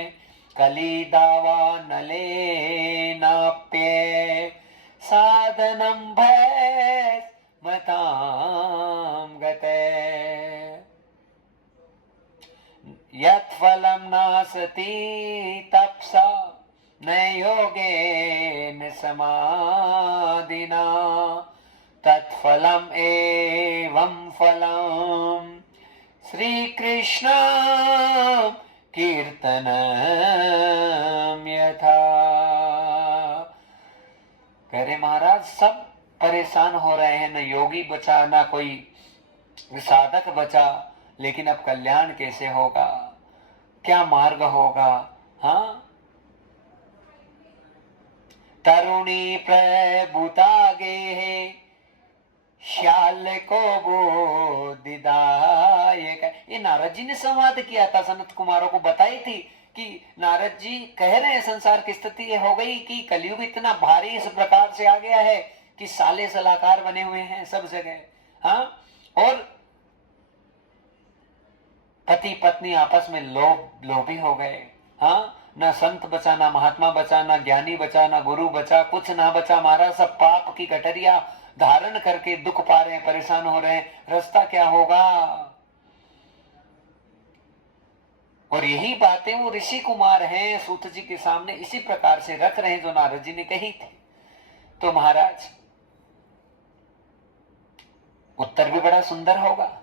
कली दावा न ले नाप्य साधनम भय मताम गते। यत् फलं नासति तपसा न योगेन समाधिना तत्फलम् एवं फलम् श्री कृष्ण कीर्तनम् यथा। कह रहे महाराज, सब परेशान हो रहे हैं, न योगी बचा, ना कोई साधक बचा, लेकिन अब कल्याण कैसे होगा? क्या मार्ग होगा? हाँ, तरुणी प्रभुतागे है श्याल को बोधिदायक। ये नारद जी ने संवाद किया था, सनत कुमारों को बताई थी कि नारद जी कह रहे हैं संसार की स्थिति ये हो गई कि कलयुग इतना भारी इस प्रकार से आ गया है कि साले सलाहकार बने हुए हैं सब जगह। हाँ, और पति पत्नी आपस में लोभी हो गए। हाँ, ना संत बचा, ना महात्मा बचा, ना ज्ञानी बचा, ना गुरु बचा, कुछ ना बचा। महाराज सब पाप की गठरिया धारण करके दुख पा रहे हैं, परेशान हो रहे हैं। रास्ता क्या होगा? और यही बातें वो ऋषि कुमार हैं सूत जी के सामने इसी प्रकार से रख रहे हैं जो नारद जी ने कही थी। तो महाराज उत्तर भी बड़ा सुंदर होगा।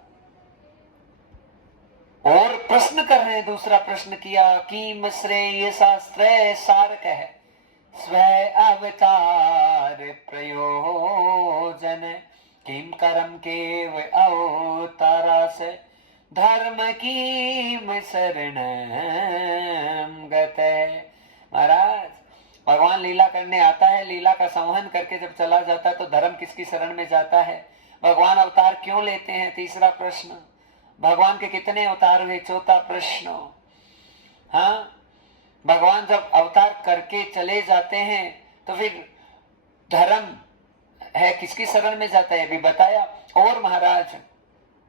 और प्रश्न कर रहे हैं, दूसरा प्रश्न किया कि श्रेय शास्त्र सार कह स्व अवतार प्रयोजन किम कर्म केव अवतारा से धर्म की शरण गत। महाराज, भगवान लीला करने आता है, लीला का संवहन करके जब चला जाता है तो धर्म किसकी शरण में जाता है? भगवान अवतार क्यों लेते हैं? तीसरा प्रश्न। भगवान के कितने अवतार हुए? चौथा प्रश्न। हाँ, भगवान जब अवतार करके चले जाते हैं तो फिर धर्म है किसकी शरण में जाता है? अभी बताया। और महाराज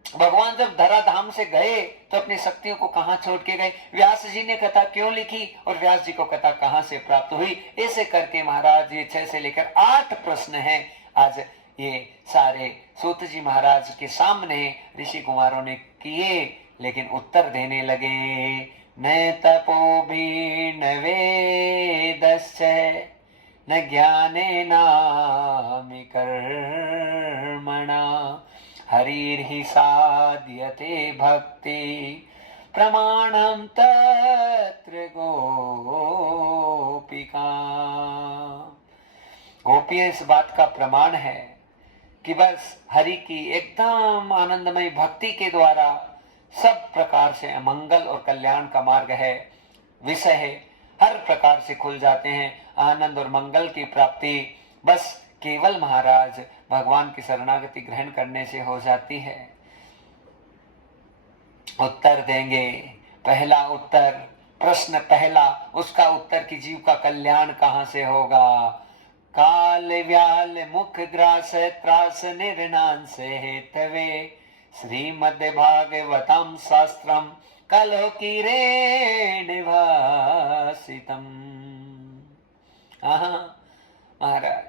भगवान जब धराधाम से गए तो अपनी शक्तियों को कहां छोड़ के गए? व्यास जी ने कथा क्यों लिखी और व्यास जी को कथा कहां से प्राप्त हुई? ऐसे करके महाराज ये 6 से लेकर 8 प्रश्न हैं आज ये सारे सूत जी महाराज के सामने ऋषि कुमारों ने किए, लेकिन उत्तर देने लगे। न तपो भी न वेदश्च न ज्ञाने नामि कर्मणा हरिर्हि साध्यते भक्ति प्रमाणम तत्र गोपिका। गोपियां इस बात का प्रमाण है कि बस हरि की एकदम आनंदमय भक्ति के द्वारा सब प्रकार से मंगल और कल्याण का मार्ग है, विषय है, हर प्रकार से खुल जाते हैं। आनंद और मंगल की प्राप्ति बस केवल महाराज भगवान की शरणागति ग्रहण करने से हो जाती है। उत्तर देंगे। पहला उत्तर, प्रश्न पहला, उसका उत्तर कि जीव का कल्याण कहां से होगा? काल व्याल मुख ग्रास त्रास निर्णांस हेतवे श्रीमद् भागवतम शास्त्रम कलो कीरेण भासितम। महाराज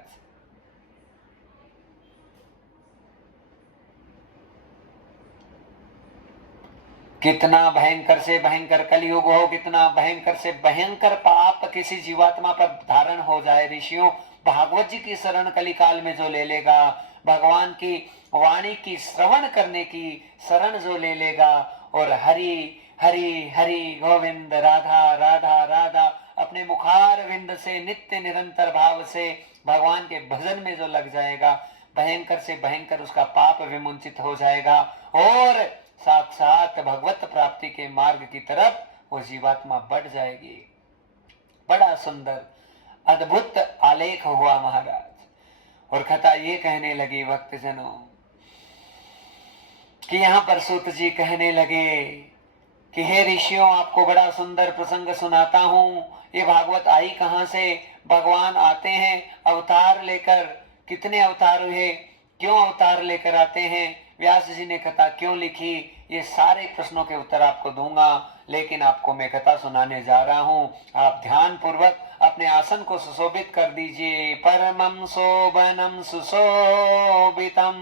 कितना भयंकर से भयंकर कलयुग हो, कितना भयंकर से भयंकर पाप किसी जीवात्मा पर धारण हो जाए, ऋषियों भागवत जी की शरण कलिकाल में जो ले लेगा, भगवान की वाणी की श्रवण करने की शरण जो ले लेगा और हरि हरि हरि गोविंद राधा राधा राधा अपने मुखार विंद से नित्य निरंतर भाव से भगवान के भजन में जो लग जाएगा, भयंकर से भयंकर उसका पाप विमुंचित हो जाएगा और साक्षात भगवत प्राप्ति के मार्ग की तरफ वो जीवात्मा बढ़ जाएगी। बड़ा सुंदर अद्भुत आलेख हुआ महाराज। और कथा ये कहने लगी भक्तजनों कि यहाँ पर सूत जी कहने लगे कि हे ऋषियों, आपको बड़ा सुंदर प्रसंग सुनाता हूं। ये भागवत आई कहां से? भगवान आते हैं अवतार लेकर। कितने अवतार हुए? क्यों अवतार लेकर आते हैं? व्यास जी ने कथा क्यों लिखी? ये सारे प्रश्नों के उत्तर आपको दूंगा, लेकिन आपको मैं कथा सुनाने जा रहा हूं। आप ध्यान पूर्वक अपने आसन को सुशोभित कर दीजिए। परमं शोभनम सुशोभितम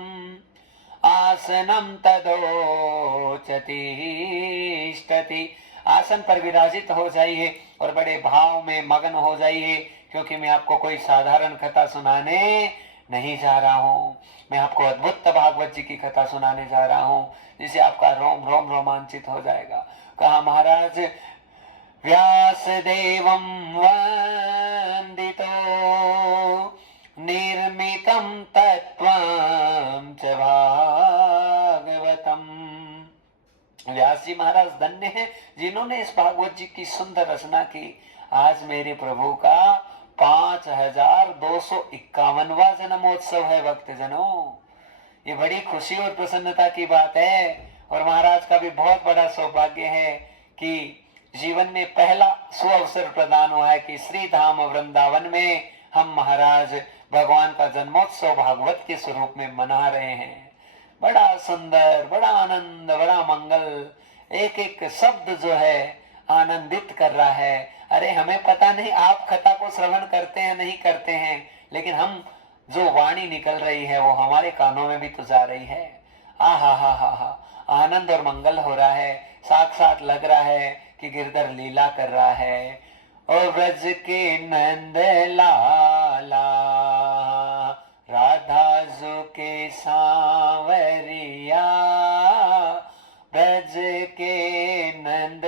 आसनम तदोचति। आसन पर विराजित हो जाइए और बड़े भाव में मगन हो जाइए, क्योंकि मैं आपको कोई साधारण कथा सुनाने नहीं जा रहा हूँ। मैं आपको अद्भुत भागवत जी की कथा सुनाने जा रहा हूँ, जिसे आपका रोम रोम रोमांचित हो जाएगा। कहा महाराज, व्यास देवं वंदितो निर्मितं तत्त्वं च भागवतम। व्यास जी महाराज धन्य हैं जिन्होंने इस भागवत जी की सुंदर रचना की। आज मेरे प्रभु का 5251वां जन्मोत्सव है भक्तजनों। ये बड़ी खुशी और प्रसन्नता की बात है और महाराज का भी बहुत बड़ा सौभाग्य है कि जीवन में पहला सुअवसर प्रदान हुआ है कि श्री धाम वृंदावन में हम महाराज भगवान का जन्मोत्सव भागवत के स्वरूप में मना रहे हैं। बड़ा सुंदर, बड़ा आनंद, बड़ा मंगल, एक एक शब्द जो है आनंदित कर रहा है। अरे हमें पता नहीं आप कथा को श्रवण करते हैं नहीं करते हैं, लेकिन हम जो वाणी निकल रही है वो हमारे कानों में भी तो जा रही है। हा, आनंद और मंगल हो रहा है। साक्षात लग रहा है कि गिरधर लीला कर रहा है। और ब्रज के नंद लाला राधा जू के सांवरिया, ब्रज के नंद